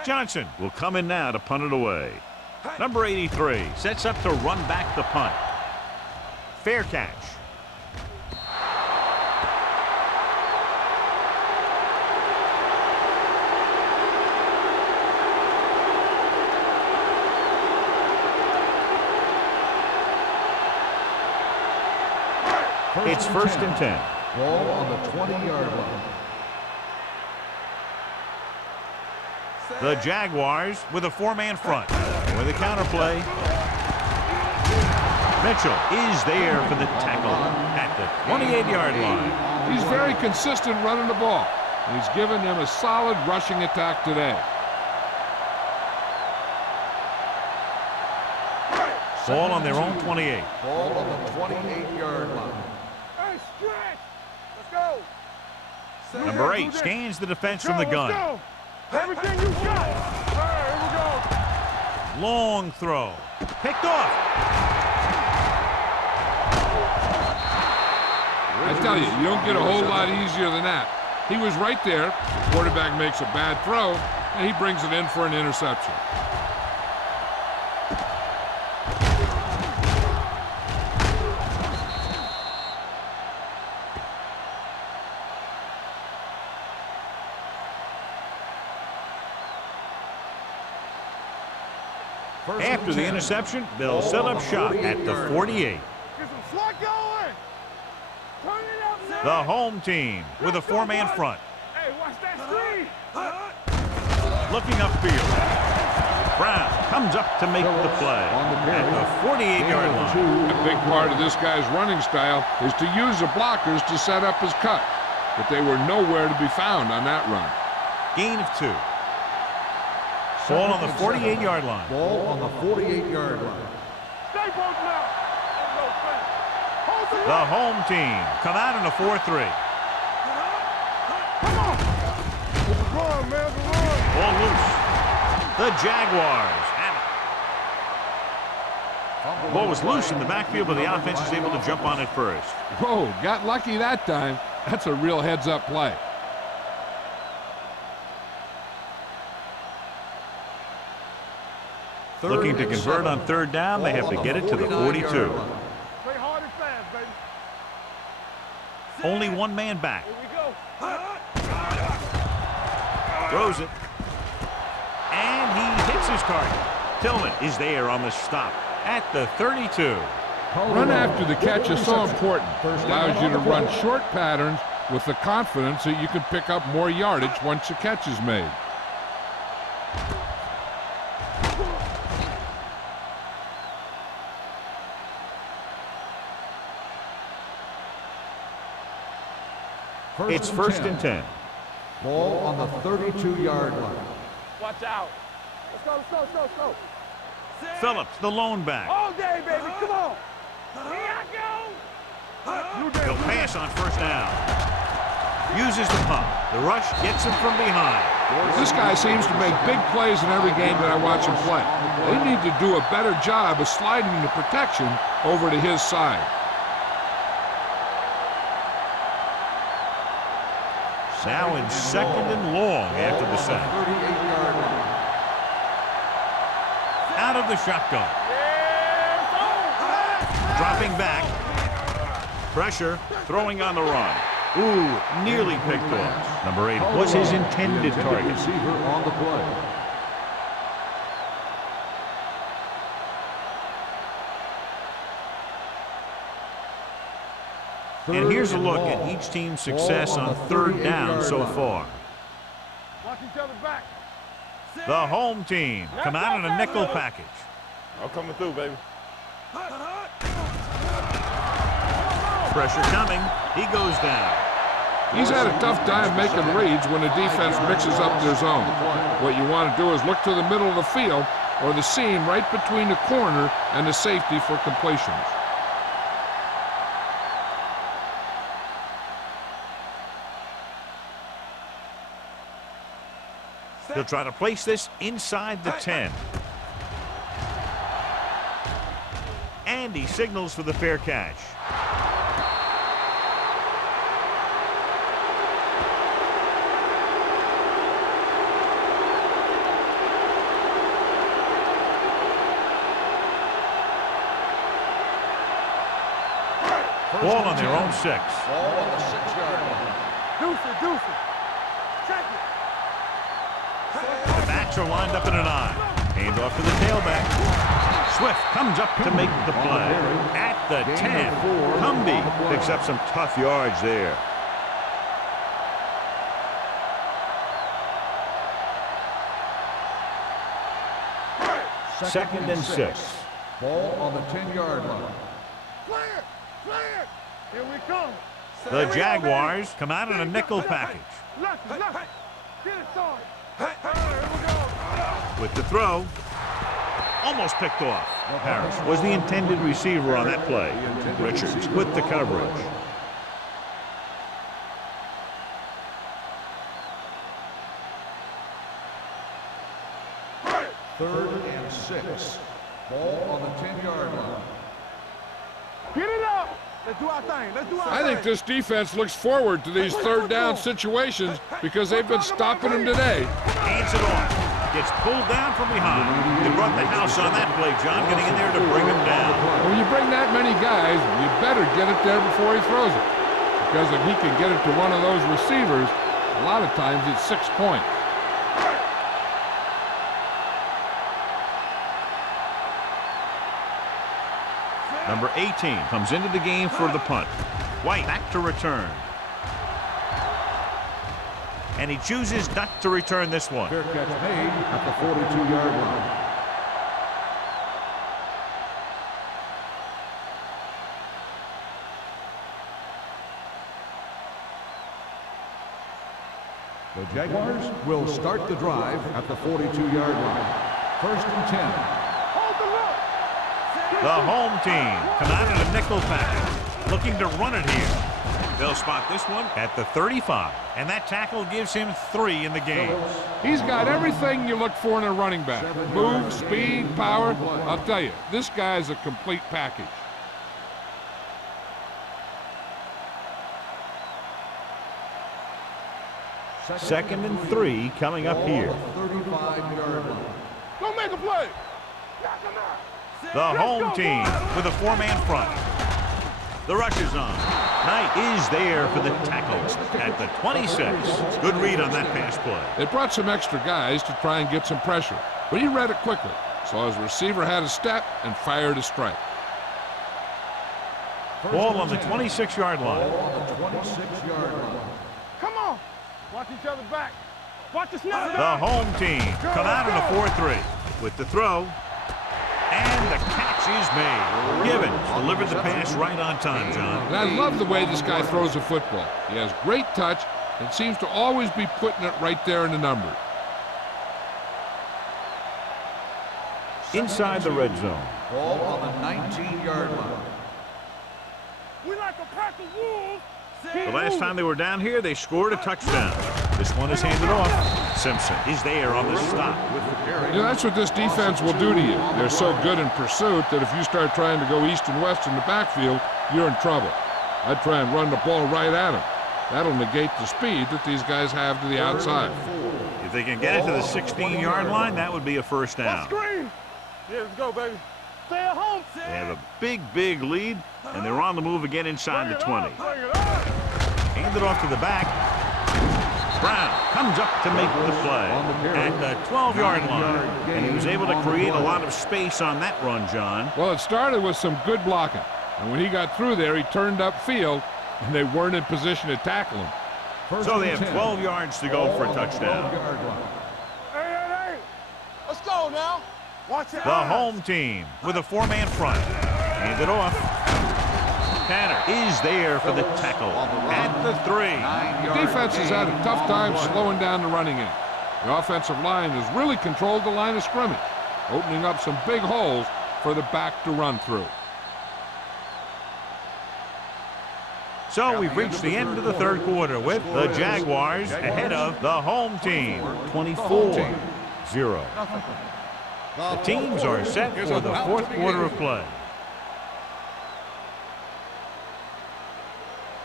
Johnson will come in now to punt it away. Number 83 sets up to run back the punt. Fair catch. It's first and 10. Ball on the 20-yard line. The Jaguars with a four-man front. With a counterplay. Mitchell is there for the tackle at the 28-yard line. He's very consistent running the ball. He's given them a solid rushing attack today. Ball on their own 28. Ball on the 28-yard line. Hey, stretch. Let's go. Number 8 scans the defense from the gun. Let's go. Everything you got. All right, here we go. Long throw. Picked off. I tell you, you don't get a whole lot easier than that. He was right there. Quarterback makes a bad throw, and he brings it in for an interception. After the interception, they'll set up shop at the 48. Get some slot going. Turn it up now. The home team with a four-man front. Hey, watch that screen. Looking upfield. Brown comes up to make the play at the 48-yard line. A big part of this guy's running style is to use the blockers to set up his cut, but they were nowhere to be found on that run. Gain of 2. Ball on the 48-yard line. Ball on the 48-yard line. Stay both now. Hold the The home team come out in a 4-3. Come on. It's a run, man. It's a run. Ball loose. The Jaguars have it. Ball was loose in the backfield, but the offense is able to jump on it first. Whoa, got lucky that time. That's a real heads-up play. Looking to convert on third down, they have to get it to the 42. Play hard and fast, baby. Only one man back. Here we go. Throws it. And he hits his target. Tillman is there on the stop at the 32. Run after the catch is so important. It allows you to run short patterns with the confidence that you can pick up more yardage once the catch is made. It's first and 10. Ball on the 32-yard line. Watch out. Let's go, let's go, let's go, let's go. Phillips, the lone back. All day, baby. Come on. Here I go. He'll pass on first down. Uses the pump. The rush gets him from behind. This guy seems to make big plays in every game that I watch him play. They need to do a better job of sliding the protection over to his side. Now in second and long after the sack. 38-yard line. Out of the shotgun. Dropping back. Pressure. Throwing on the run. Ooh, nearly picked off. Number 8 was his intended target. Receiver on the play. And here's a look at each team's success on third down so far. Watch each other back. The home team come out in a nickel package. I'm coming through, baby. Pressure coming. He goes down. He's had a tough time making reads when the defense mixes up their zone. What you want to do is look to the middle of the field or the seam right between the corner and the safety for completions. He'll try to place this inside the 10. And he signals for the fair catch. Ball on their own 6. Ball on the 6-yard line. Deuce it. Check it. The backs are lined up in an I. Hand off to the tailback. Swift comes up to make the play. At the 10. Humby picks up some tough yards there. Second and 6. Ball on the 10-yard line. Clear. Here we come. The Jaguars come out in a nickel package. Lucky. Get it started. Here we go. With the throw, almost picked off. Harris was the intended receiver on that play. Richards with the coverage. Third and 6. Ball on the 10-yard line. Get it up. Let's do our thing. I think this defense looks forward to these third down situations because they've been stopping them today. Hands it off. Gets pulled down from behind. They brought the house on that play, John, getting in there to bring him down. When you bring that many guys, you better get it there before he throws it. Because if he can get it to one of those receivers, a lot of times it's 6 points. Number 18 comes into the game for the punt. White back to return. And he chooses not to return this one. Fair catch made at the 42-yard line. The Jaguars will start the drive at the 42-yard line. First and 10. Hold the look. The home team come out in a nickel package, looking to run it here. They'll spot this one at the 35, and that tackle gives him 3 in the game. He's got everything you look for in a running back. Move, speed, power. I'll tell you, this guy is a complete package. Second and 3 coming up here. 35-yard line. Don't make a play. Knock him out. The home team with a 4-man front. The rush is on. Knight is there for the tackles at the 26. Good read on that pass play. They brought some extra guys to try and get some pressure, but he read it quickly. So his receiver had a step and fired a strike. Ball on the 26-yard line. Ball on the 26-yard line. Come on. Watch each other back. Watch the snap. The home team come out in a 4-3 with the throw. And the catch is made. Gibbons delivered the pass right on time, John. And I love the way this guy throws a football. He has great touch and seems to always be putting it right there in the numbers. Inside the red zone. Ball on the 19-yard line. We like a pack of wolves. The last time they were down here, they scored a touchdown. This one is handed off. Simpson is there on the stop. You know, that's what this defense will do to you. They're so good in pursuit that if you start trying to go east and west in the backfield, you're in trouble. I'd try and run the ball right at them. That'll negate the speed that these guys have to the outside. If they can get it to the 16-yard line, that would be a first down. Screen. Yeah, let's go, baby. Stay at home, Sam. They have a big lead, and they're on the move again inside the 20. Bring it on. Handed off to the back. Brown comes up to make the play at the 12-yard line. And he was able to create a lot of space on that run, John. Well, it started with some good blocking. And when he got through there, he turned upfield, and they weren't in position to tackle him. So they have 12 yards to go for a touchdown. Hey. Let's go now. Watch it. The home team with a 4-man front. Handed off. Tanner is there for the tackle at the 3. The defense has had a tough time slowing down the running game. The offensive line has really controlled the line of scrimmage, opening up some big holes for the back to run through. So we've reached the end of the third quarter with the Jaguars ahead of the home team, 24-0. The teams are set for the fourth quarter of play.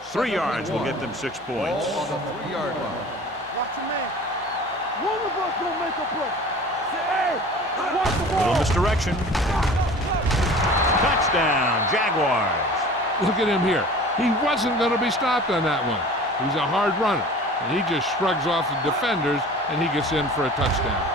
3 yards will get them 6 points. Ball on the 3-yard line. Watch your man. One of us gonna make a play. Hey, watch the ball. Little misdirection. Touchdown, Jaguars. Look at him here. He wasn't going to be stopped on that one. He's a hard runner, and he just shrugs off the defenders, and he gets in for a touchdown.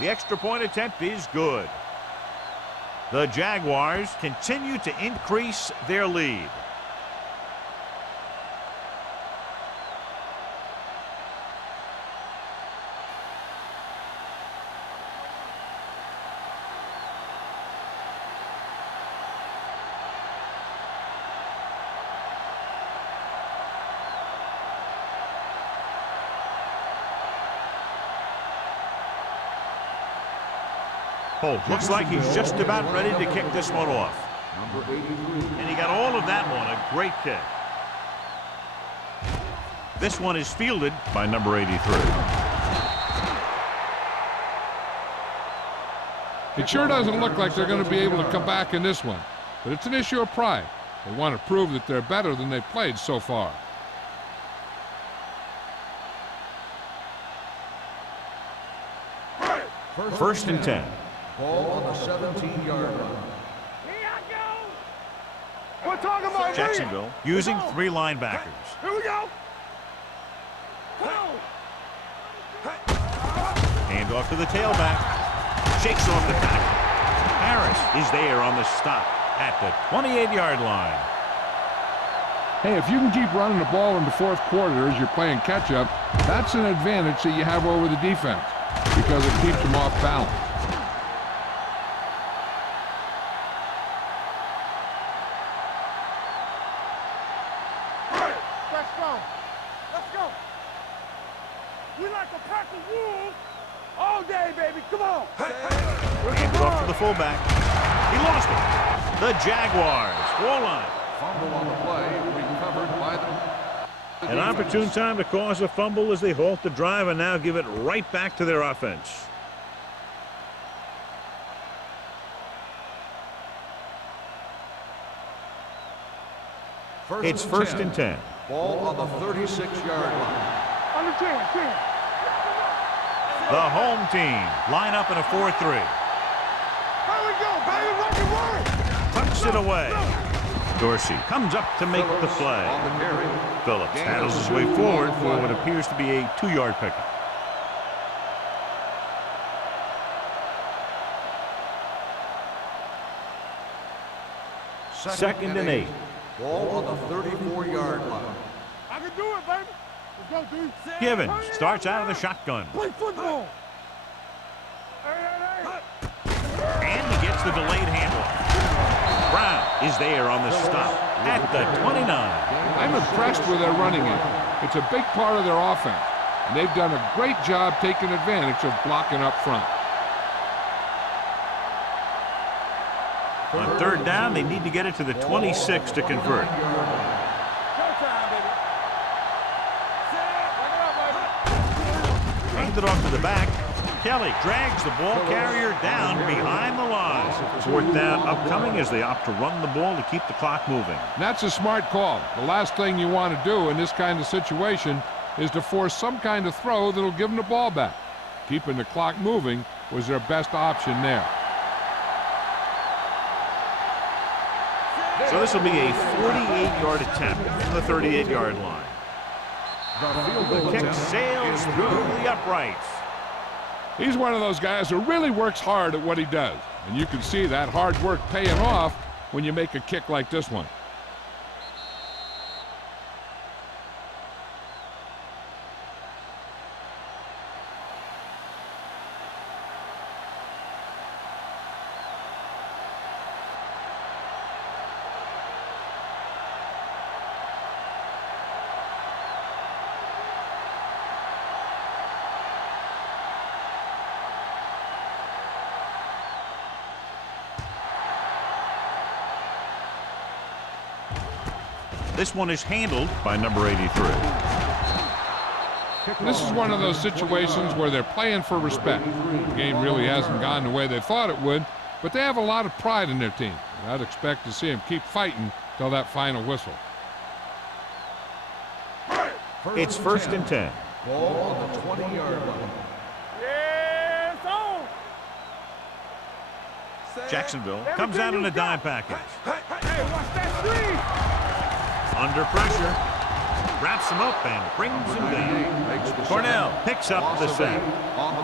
The extra point attempt is good. The Jaguars continue to increase their lead. Holt looks like he's just about ready to kick this one off. Number 83. And he got all of that one, a great kick. This one is fielded by number 83. It sure doesn't look like they're going to be able to come back in this one, but it's an issue of pride. They want to prove that they're better than they've played so far. First and 10. Ball on the 17-yard line. Here I go. We're talking about Jacksonville using 3 linebackers. Here we go. Hand off to the tailback. Shakes off the tackle. Harris is there on the stop at the 28-yard line. Hey, if you can keep running the ball in the fourth quarter as you're playing catch-up, that's an advantage that you have over the defense because it keeps them off balance. Let's go. Let's go. We like a pack of wolves all day, baby. Come on. Hand it off to the fullback. He lost it. The Jaguars fall on it. Fumble on the play, recovered by the An opportune time to cause a fumble as they halt the drive and now give it right back to their offense. It's first and 10. Ball on the 36-yard line. On the 10. The home team line up in a 4-3. Here we go, baby. Rock and roll. Tucks it away. Dorsey comes up to make the play. On the carry. Phillips paddles his way forward for what appears to be a 2-yard pickup. Second and 8. Ball on the 34-yard line. I can do it, baby. Let's go, dude. Givens starts out of the shotgun. Play football. Hey. And he gets the delayed handoff. Brown is there on the stop at the 29. I'm impressed with their running game. It's a big part of their offense, and they've done a great job taking advantage of blocking up front. On third down, they need to get it to the 26 to convert. Showtime, baby. Hands it off to the back. Kelly drags the ball carrier down behind the line. Fourth down upcoming as they opt to run the ball to keep the clock moving. And that's a smart call. The last thing you want to do in this kind of situation is to force some kind of throw that'll give them the ball back. Keeping the clock moving was their best option there. So this will be a 48-yard attempt from the 38-yard line. The kick sails through the uprights. He's one of those guys who really works hard at what he does. And you can see that hard work paying off when you make a kick like this one. This one is handled by number 83. This is one of those situations where they're playing for respect. The game really hasn't gone the way they thought it would, but they have a lot of pride in their team. And I'd expect to see them keep fighting till that final whistle. It's 1st and 10. Ball on the 20-yard line. Yeah, it's on. Jacksonville comes out in a dime package. Hey, watch that screen. Under pressure, wraps him up and brings him down. Cornell picks up the sack.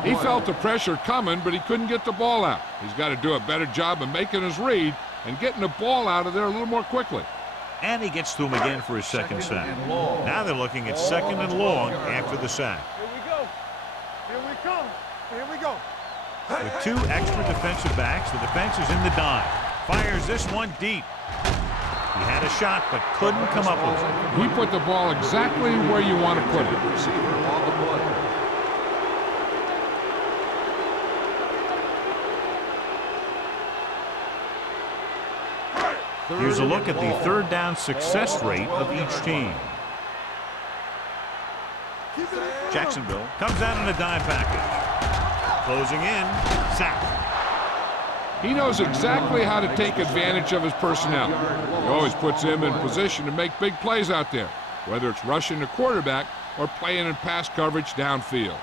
He felt the pressure coming, but he couldn't get the ball out. He's got to do a better job of making his read and getting the ball out of there a little more quickly. And he gets to him again for his second sack. Now they're looking at 2nd and long after the sack. Here we go. Here we come. Here we go. With 2 extra defensive backs, the defense is in the dime. Fires this one deep. He had a shot, but couldn't come up with it. He put the ball exactly where you want to put it. Here's a look at the 3rd down success rate of each team. Jacksonville comes out in a dime package. Closing in, sack. He knows exactly how to take advantage of his personnel. He always puts him in position to make big plays out there, whether it's rushing the quarterback or playing in pass coverage downfield.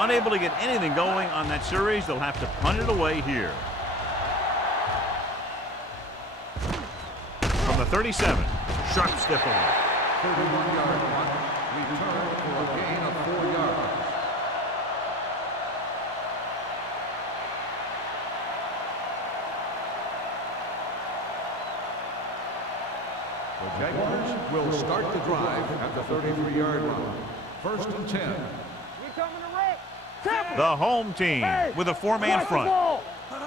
Unable to get anything going on that series, they'll have to punt it away here. From the 37, sharp stiff arm. 31-yard line. Return for a gain of 4 yards. The Jaguars will start the drive at the 33-yard line. 1st and 10. We coming to wreck. Temple. The home team with a 4-man Watch the front. ball. All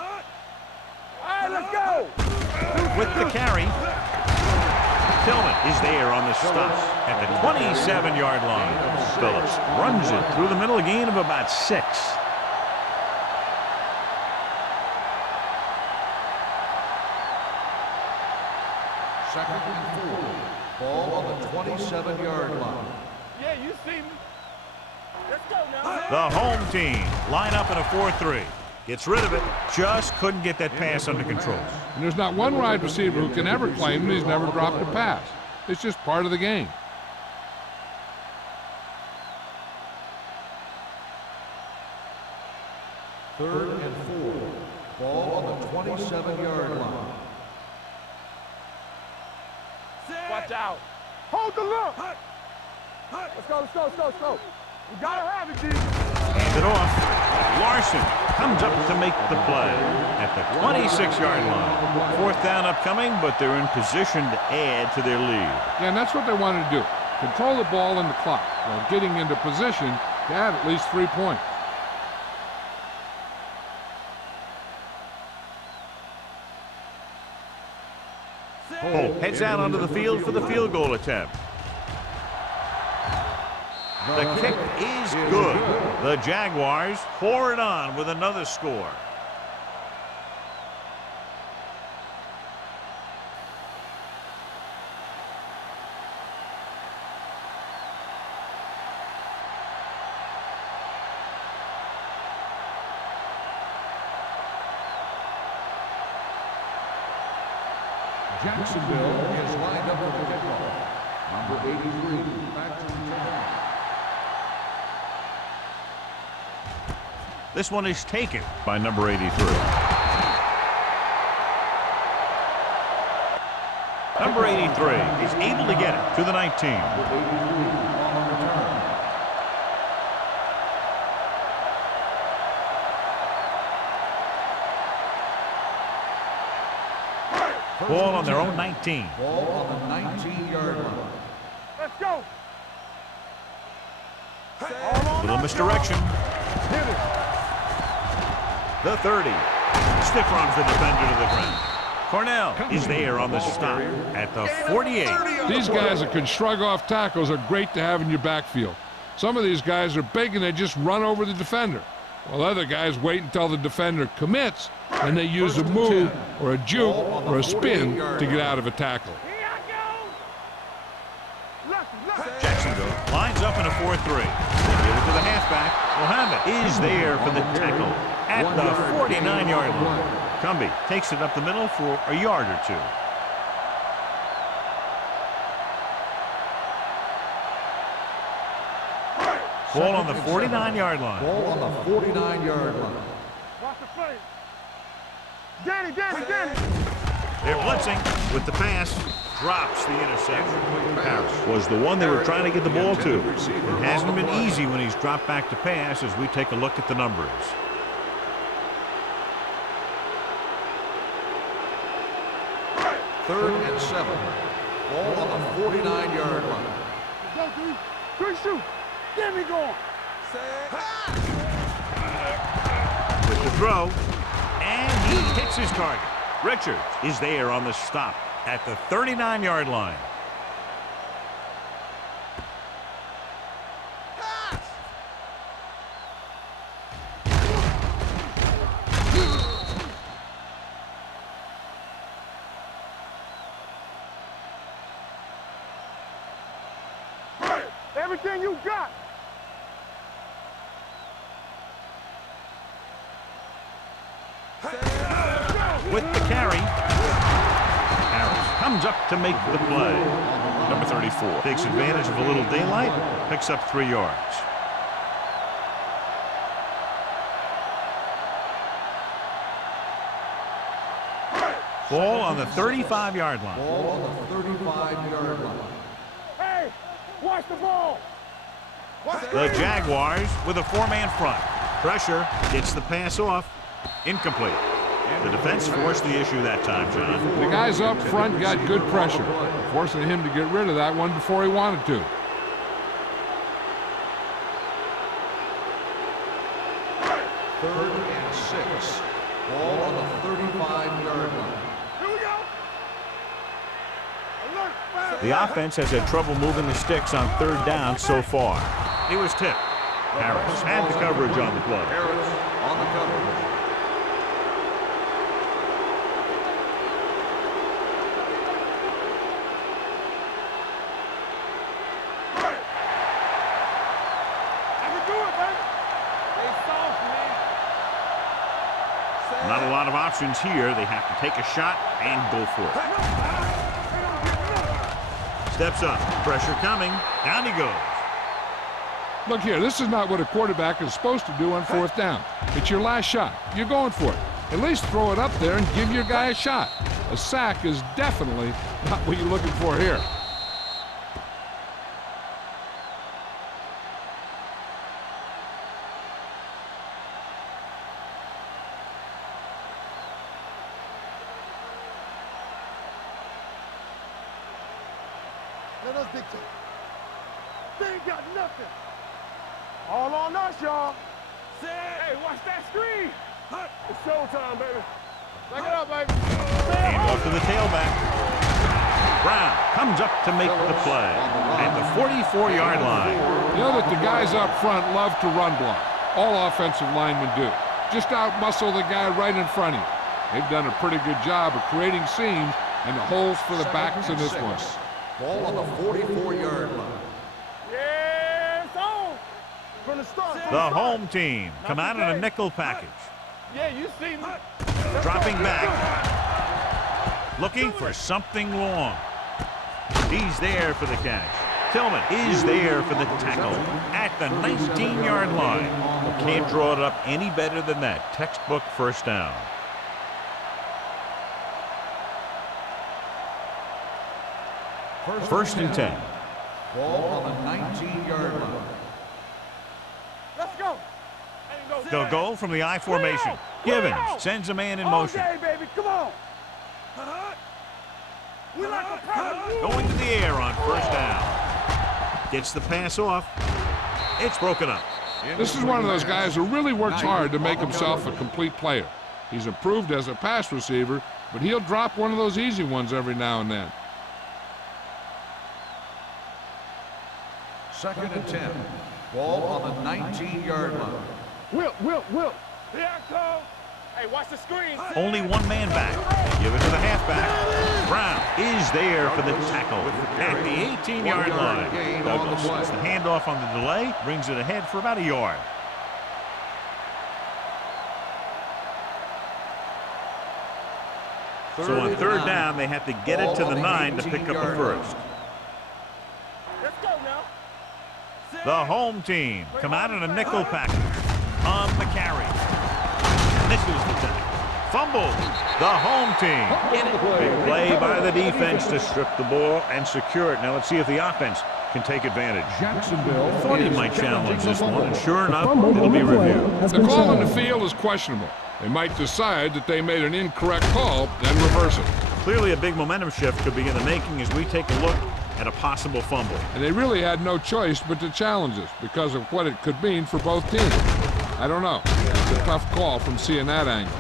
right, let's go. With the carry, Tillman is there on the stop at the 27-yard line. Phillips runs it through the middle, a gain of about 6. Second and 4. Ball on the 27-yard line. Yeah, you see me. Let's go now. The home team line up in a 4-3. Gets rid of it. Just couldn't get that pass under control. And there's not one wide receiver who can ever claim that he's never dropped a pass. It's just part of the game. Third and 4. Ball on the 27-yard line. Watch out. Hold the look. Let's go, let's go, let's go, let's go. We gotta have it, D. Hand it off. Larson comes up to make the play at the 26-yard line. 4th down upcoming, but they're in position to add to their lead. Yeah, and that's what they wanted to do. Control the ball and the clock while getting into position to add at least 3 points. Holt heads out onto the field for the field goal attempt. The kick is good. The Jaguars pour it on with another score. Jacksonville is lined up for the kickoff. Number 83, back to return. This one is taken by number 83. Number 83 is able to get it to the 19. Ball on their own 19. Ball on the 19-yard line. Let's go. Little misdirection. The 30. Stiff arms the defender to the ground. Cornell is there on the stop at the 48. These guys that can shrug off tackles are great to have in your backfield. Some of these guys are big and they just run over the defender, while other guys wait until the defender commits and they use a move or a juke or a spin to get out of a tackle. Here I go. Jacksonville lines up in a 4-3. They give it to the halfback. Mohammed is there for the tackle at the 49-yard line. Cumbie takes it up the middle for a yard or two. Ball on the 49-yard line. Ball on the 49-yard line. Watch the play. Danny. They're blitzing with the pass. Drops the interception. Harris was the one they were trying to get the ball to. It hasn't been easy when he's dropped back to pass as we take a look at the numbers. Third and 7. Ball on the 49-yard line. Go, dude. Good shoot. Get me going. With the throw, and he hits his target. Richards is there on the stop at the 39-yard line. Everything you got. With the carry, Harris comes up to make the play. Number 34 takes advantage of a little daylight, picks up 3 yards. Ball on the 35-yard line. Ball on the 35-yard line. Hey, watch the ball. The Jaguars with a 4-man front. Pressure gets the pass off. Incomplete. The defense forced the issue that time, John. The guys up front got good pressure, forcing him to get rid of that one before he wanted to. Third and 6. Ball on the 35-yard line. Here we go. Alert, fire. The offense has had trouble moving the sticks on 3rd down so far. He was tipped. Harris had the coverage on the play. Harris on the coverage. I can do it, baby. They soft, man. Not a lot of options here. They have to take a shot and go for it. Steps up. Pressure coming. Down he goes. Look here, this is not what a quarterback is supposed to do on 4th down. It's your last shot. You're going for it. At least throw it up there and give your guy a shot. A sack is definitely not what you're looking for here. Let us dictate. They ain't got nothing. All on us, y'all. Hey, watch that screen. It's showtime, baby. Back it up, baby. Hand off to the tailback. Brown comes up to make the play at the 44-yard line. You know that the guys up front love to run block. All offensive linemen do. Just out-muscle the guy right in front of you. They've done a pretty good job of creating seams and the holes for the backs in this one. Ball on the 44-yard line. Yeah, it's on. From the start. The home team come out in a nickel package. Yeah, you see me. Dropping back. Looking for something long. He's there for the catch. Tillman is there for the tackle at the 19-yard line. Can't draw it up any better than that. Textbook first down. First and 10. Ball on the 19-yard line. Let's go. They'll go from the I formation. Givens sends a man in motion. Okay, baby, come on. We like a power. Going to the air on first down. Gets the pass off. It's broken up. This is one of those guys who really works hard to make himself a complete player. He's improved as a pass receiver, but he'll drop one of those easy ones every now and then. Second and 10. Ball on the 19-yard line. Will. Here I come. Hey, watch the screen. Only one man back. Give it to the halfback. Brown is there for the tackle at the 18-yard line. Douglas gets the handoff on the delay, brings it ahead for about a yard. So on third down, they have to get it to the 9 to pick up a first. Let's go now. The home team come out in a nickel package on the carry. Misses the tackle. Fumble. The home team. Big play by the defense to strip the ball and secure it. Now let's see if the offense can take advantage. Jacksonville Thought he might challenge this one, and sure enough, it'll be reviewed. The call on the field is questionable. They might decide that they made an incorrect call and reverse it. Clearly a big momentum shift could be in the making as we take a look at a possible fumble. And they really had no choice but to challenge this because of what it could mean for both teams. I don't know. It's a tough call from seeing that angle.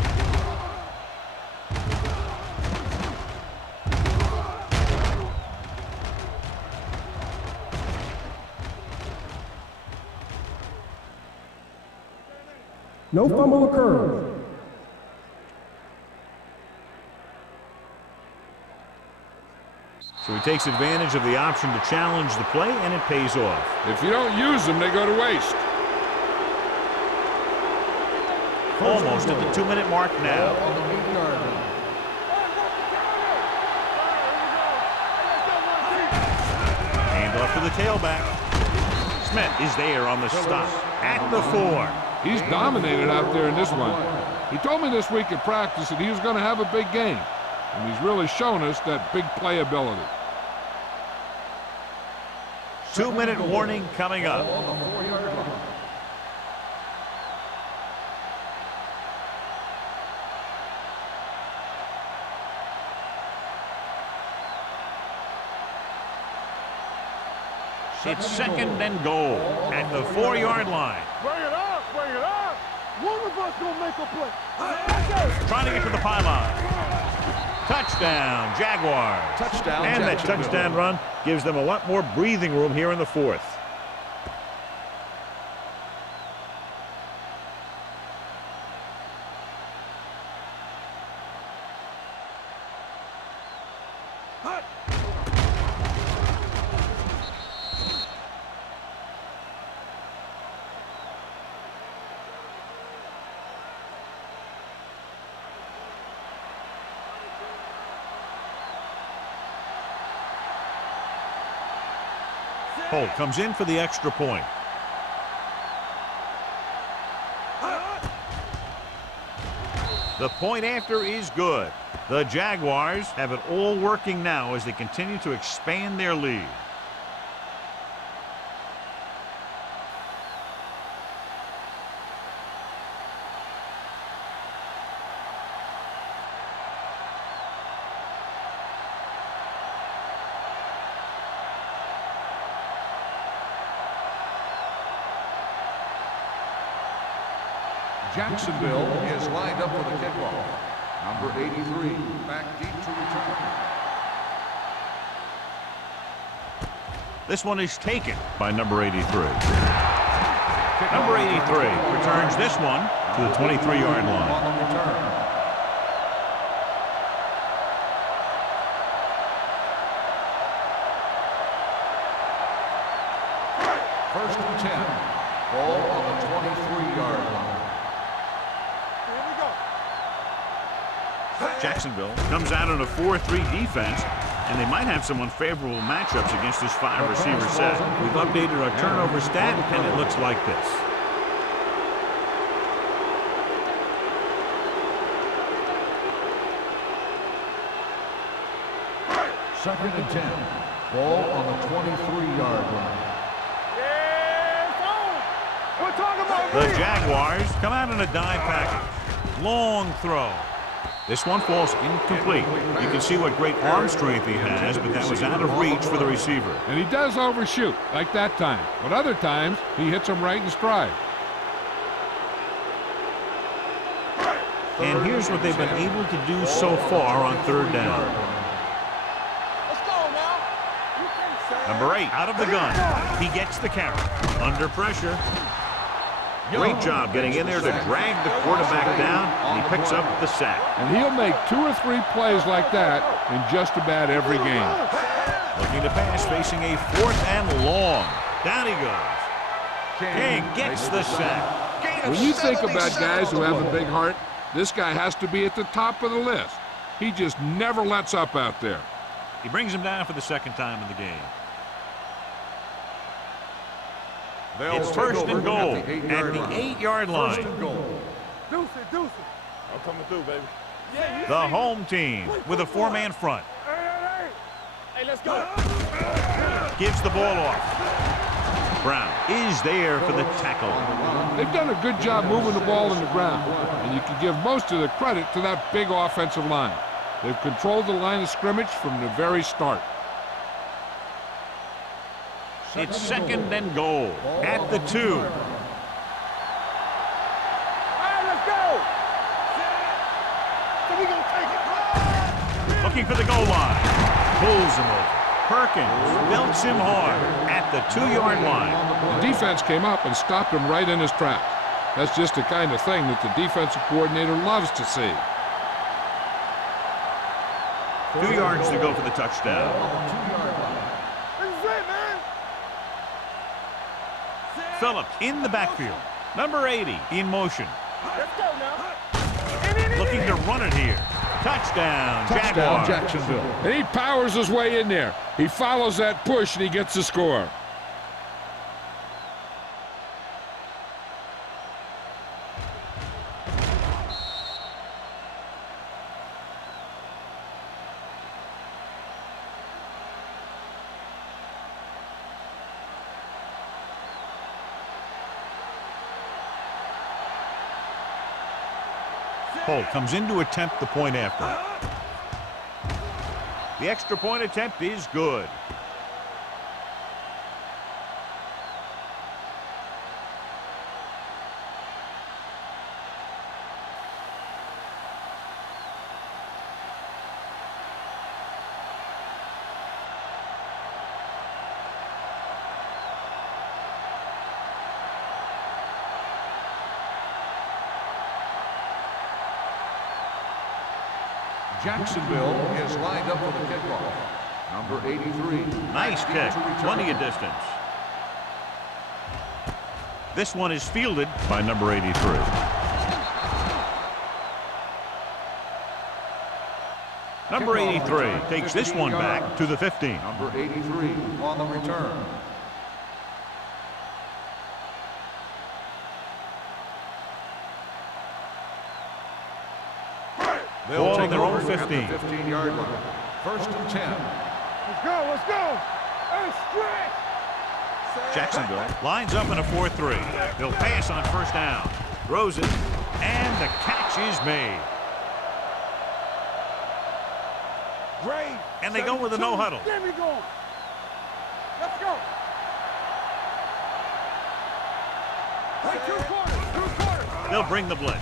No fumble occurred. So he takes advantage of the option to challenge the play, and it pays off. If you don't use them, they go to waste. Almost at the 2-minute mark now. on the 8-yard line. Hand off to the tailback. Smith is there on the stop at the 4. He's dominated out there in this one. He told me this week at practice that he was going to have a big game, and he's really shown us that big playability. 2-minute warning coming up. On the 4-yard line. It's second and goal at the 4-yard line. Bring it up. One of us gonna make a play. Trying to get to the pylon. Touchdown, Jaguars. Touchdown, And that Jacksonville. touchdown run gives them a lot more breathing room here in the 4th. Holt comes in for the extra point. The point after is good. The Jaguars have it all working now as they continue to expand their lead. Jacksonville is lined up for the kickoff. Number 83, back deep to return. This one is taken by number 83. Number 83 returns this one to the 23-yard line. On the return. First and 10. Ball on the 23-yard line. Here we go. Jacksonville comes out in a 4-3 defense. And they might have some unfavorable matchups against this 5-receiver set. We've updated our turnover stat, and it looks like this. Second and 10. Ball on the 23-yard line. We're talking about The Jaguars come out in a dive package. Long throw. This one falls incomplete. You can see what great arm strength he has, but that was out of reach for the receiver. And he does overshoot, like that time. But other times, he hits him right in stride. And here's what they've been able to do so far on third down. Number 8 out of the gun. He gets the carry. Under pressure. Great job getting in there to drag the quarterback down, and he picks up the sack. And he'll make 2 or 3 plays like that in just about every game. Looking to pass, facing a 4th and long. Down he goes. King gets the sack. When you think about guys who have a big heart, this guy has to be at the top of the list. He just never lets up out there. He brings him down for the 2nd time in the game. It's 1st and goal at the 8-yard line. Deuce it. I'm coming through, baby. The home team with a 4-man front. Hey, let's go. Gives the ball off. Brown is there for the tackle. They've done a good job moving the ball in the ground, and you can give most of the credit to that big offensive line. They've controlled the line of scrimmage from the very start. It's 2nd and goal at the 2. All right, let's go. So we gonna take it. Looking for the goal line. Pulls him over. Perkins belts him hard at the 2-yard line. The defense came up and stopped him right in his tracks. That's just the kind of thing that the defensive coordinator loves to see. 2 yards to go for the touchdown. This is it, man. Phillips in the backfield. Number 80 in motion. Let's go now. Looking to run it here. Touchdown, Touchdown, Jaguars. Jacksonville. And he powers his way in there. He follows that push and he gets the score. Holt comes in to attempt the point after. The extra point attempt is good. Jacksonville is lined up for the kickoff. Number 83. Nice kick. Plenty of distance. This one is fielded by number 83. Number 83 takes this one back to the 15. Number 83 on the return. Ball on their own 15. 15-yard line. 1st and 10. Let's go. Hey, stretch. Jacksonville lines up in a 4-3. They'll pass on 1st down. Throws it, and the catch is made. Great. And they go with a no huddle. There we go. Let's go. Wait, 2 quarters. They'll bring the blitz.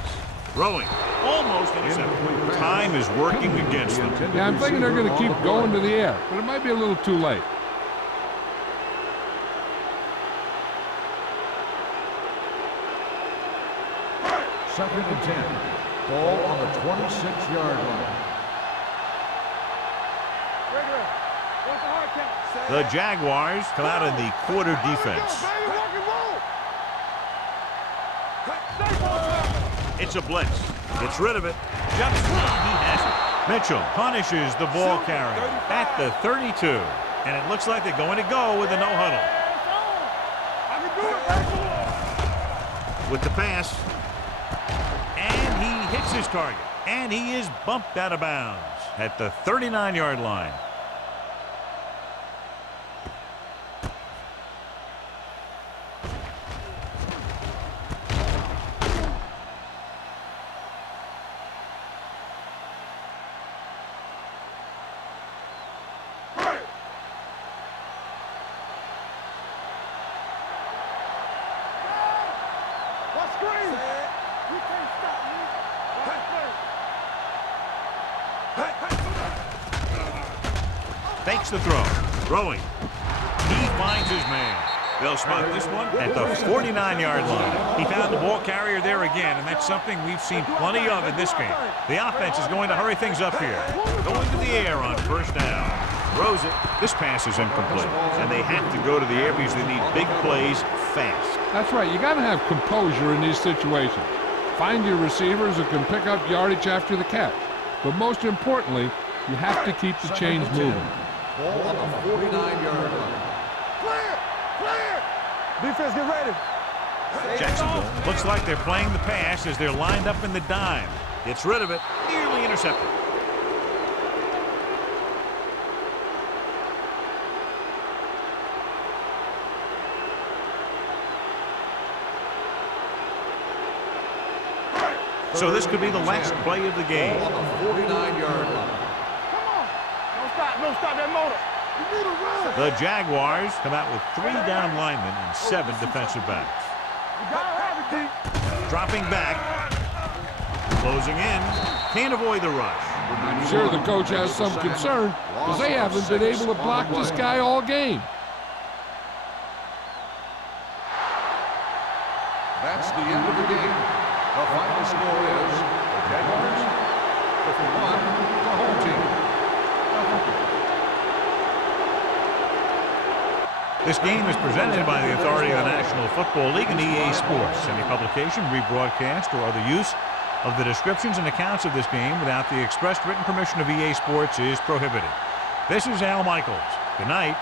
Throwing. Almost intercepted. Time is working against them. Yeah, I'm thinking they're going to keep going to the air, but it might be a little too late. Second and 10. Ball on the 26-yard line. The Jaguars come out in the quarter defense. It's a blitz. Gets rid of it. Jumps. He has it. Mitchell punishes the ball carrier at the 32. And it looks like they're going to go with a no huddle. With the pass. And he hits his target. And he is bumped out of bounds at the 39-yard line. Fakes the throw. Throwing. He finds his man. They'll spot this one at the 49-yard line. He found the ball carrier there again, and that's something we've seen plenty of in this game. The offense is going to hurry things up here. Going to the air on first down. Throws it. This pass is incomplete. And they have to go to the air because they need big plays fast. That's right. You got to have composure in these situations. Find your receivers who can pick up yardage after the catch. But most importantly, you have to keep the chains moving. Ball on the 49-yard line. Clear! Clear! Defense, get ready. Jacksonville looks like they're playing the pass as they're lined up in the dime. Gets rid of it. Nearly intercepted. So this could be the last play of the game. Ball on the 49-yard line. Don't stop that motor. You need to run. The Jaguars come out with 3 down linemen and 7 defensive backs. You gotta have it, D. Dropping back. Closing in. Can't avoid the rush. I'm sure the coach has some concern because they haven't been able to block this guy all game. That's the end of the game. The final score is the Jaguars 51, the home team. This game is presented by the authority of the National Football League and EA Sports. Any publication, rebroadcast, or other use of the descriptions and accounts of this game without the expressed written permission of EA Sports is prohibited. This is Al Michaels. Good night.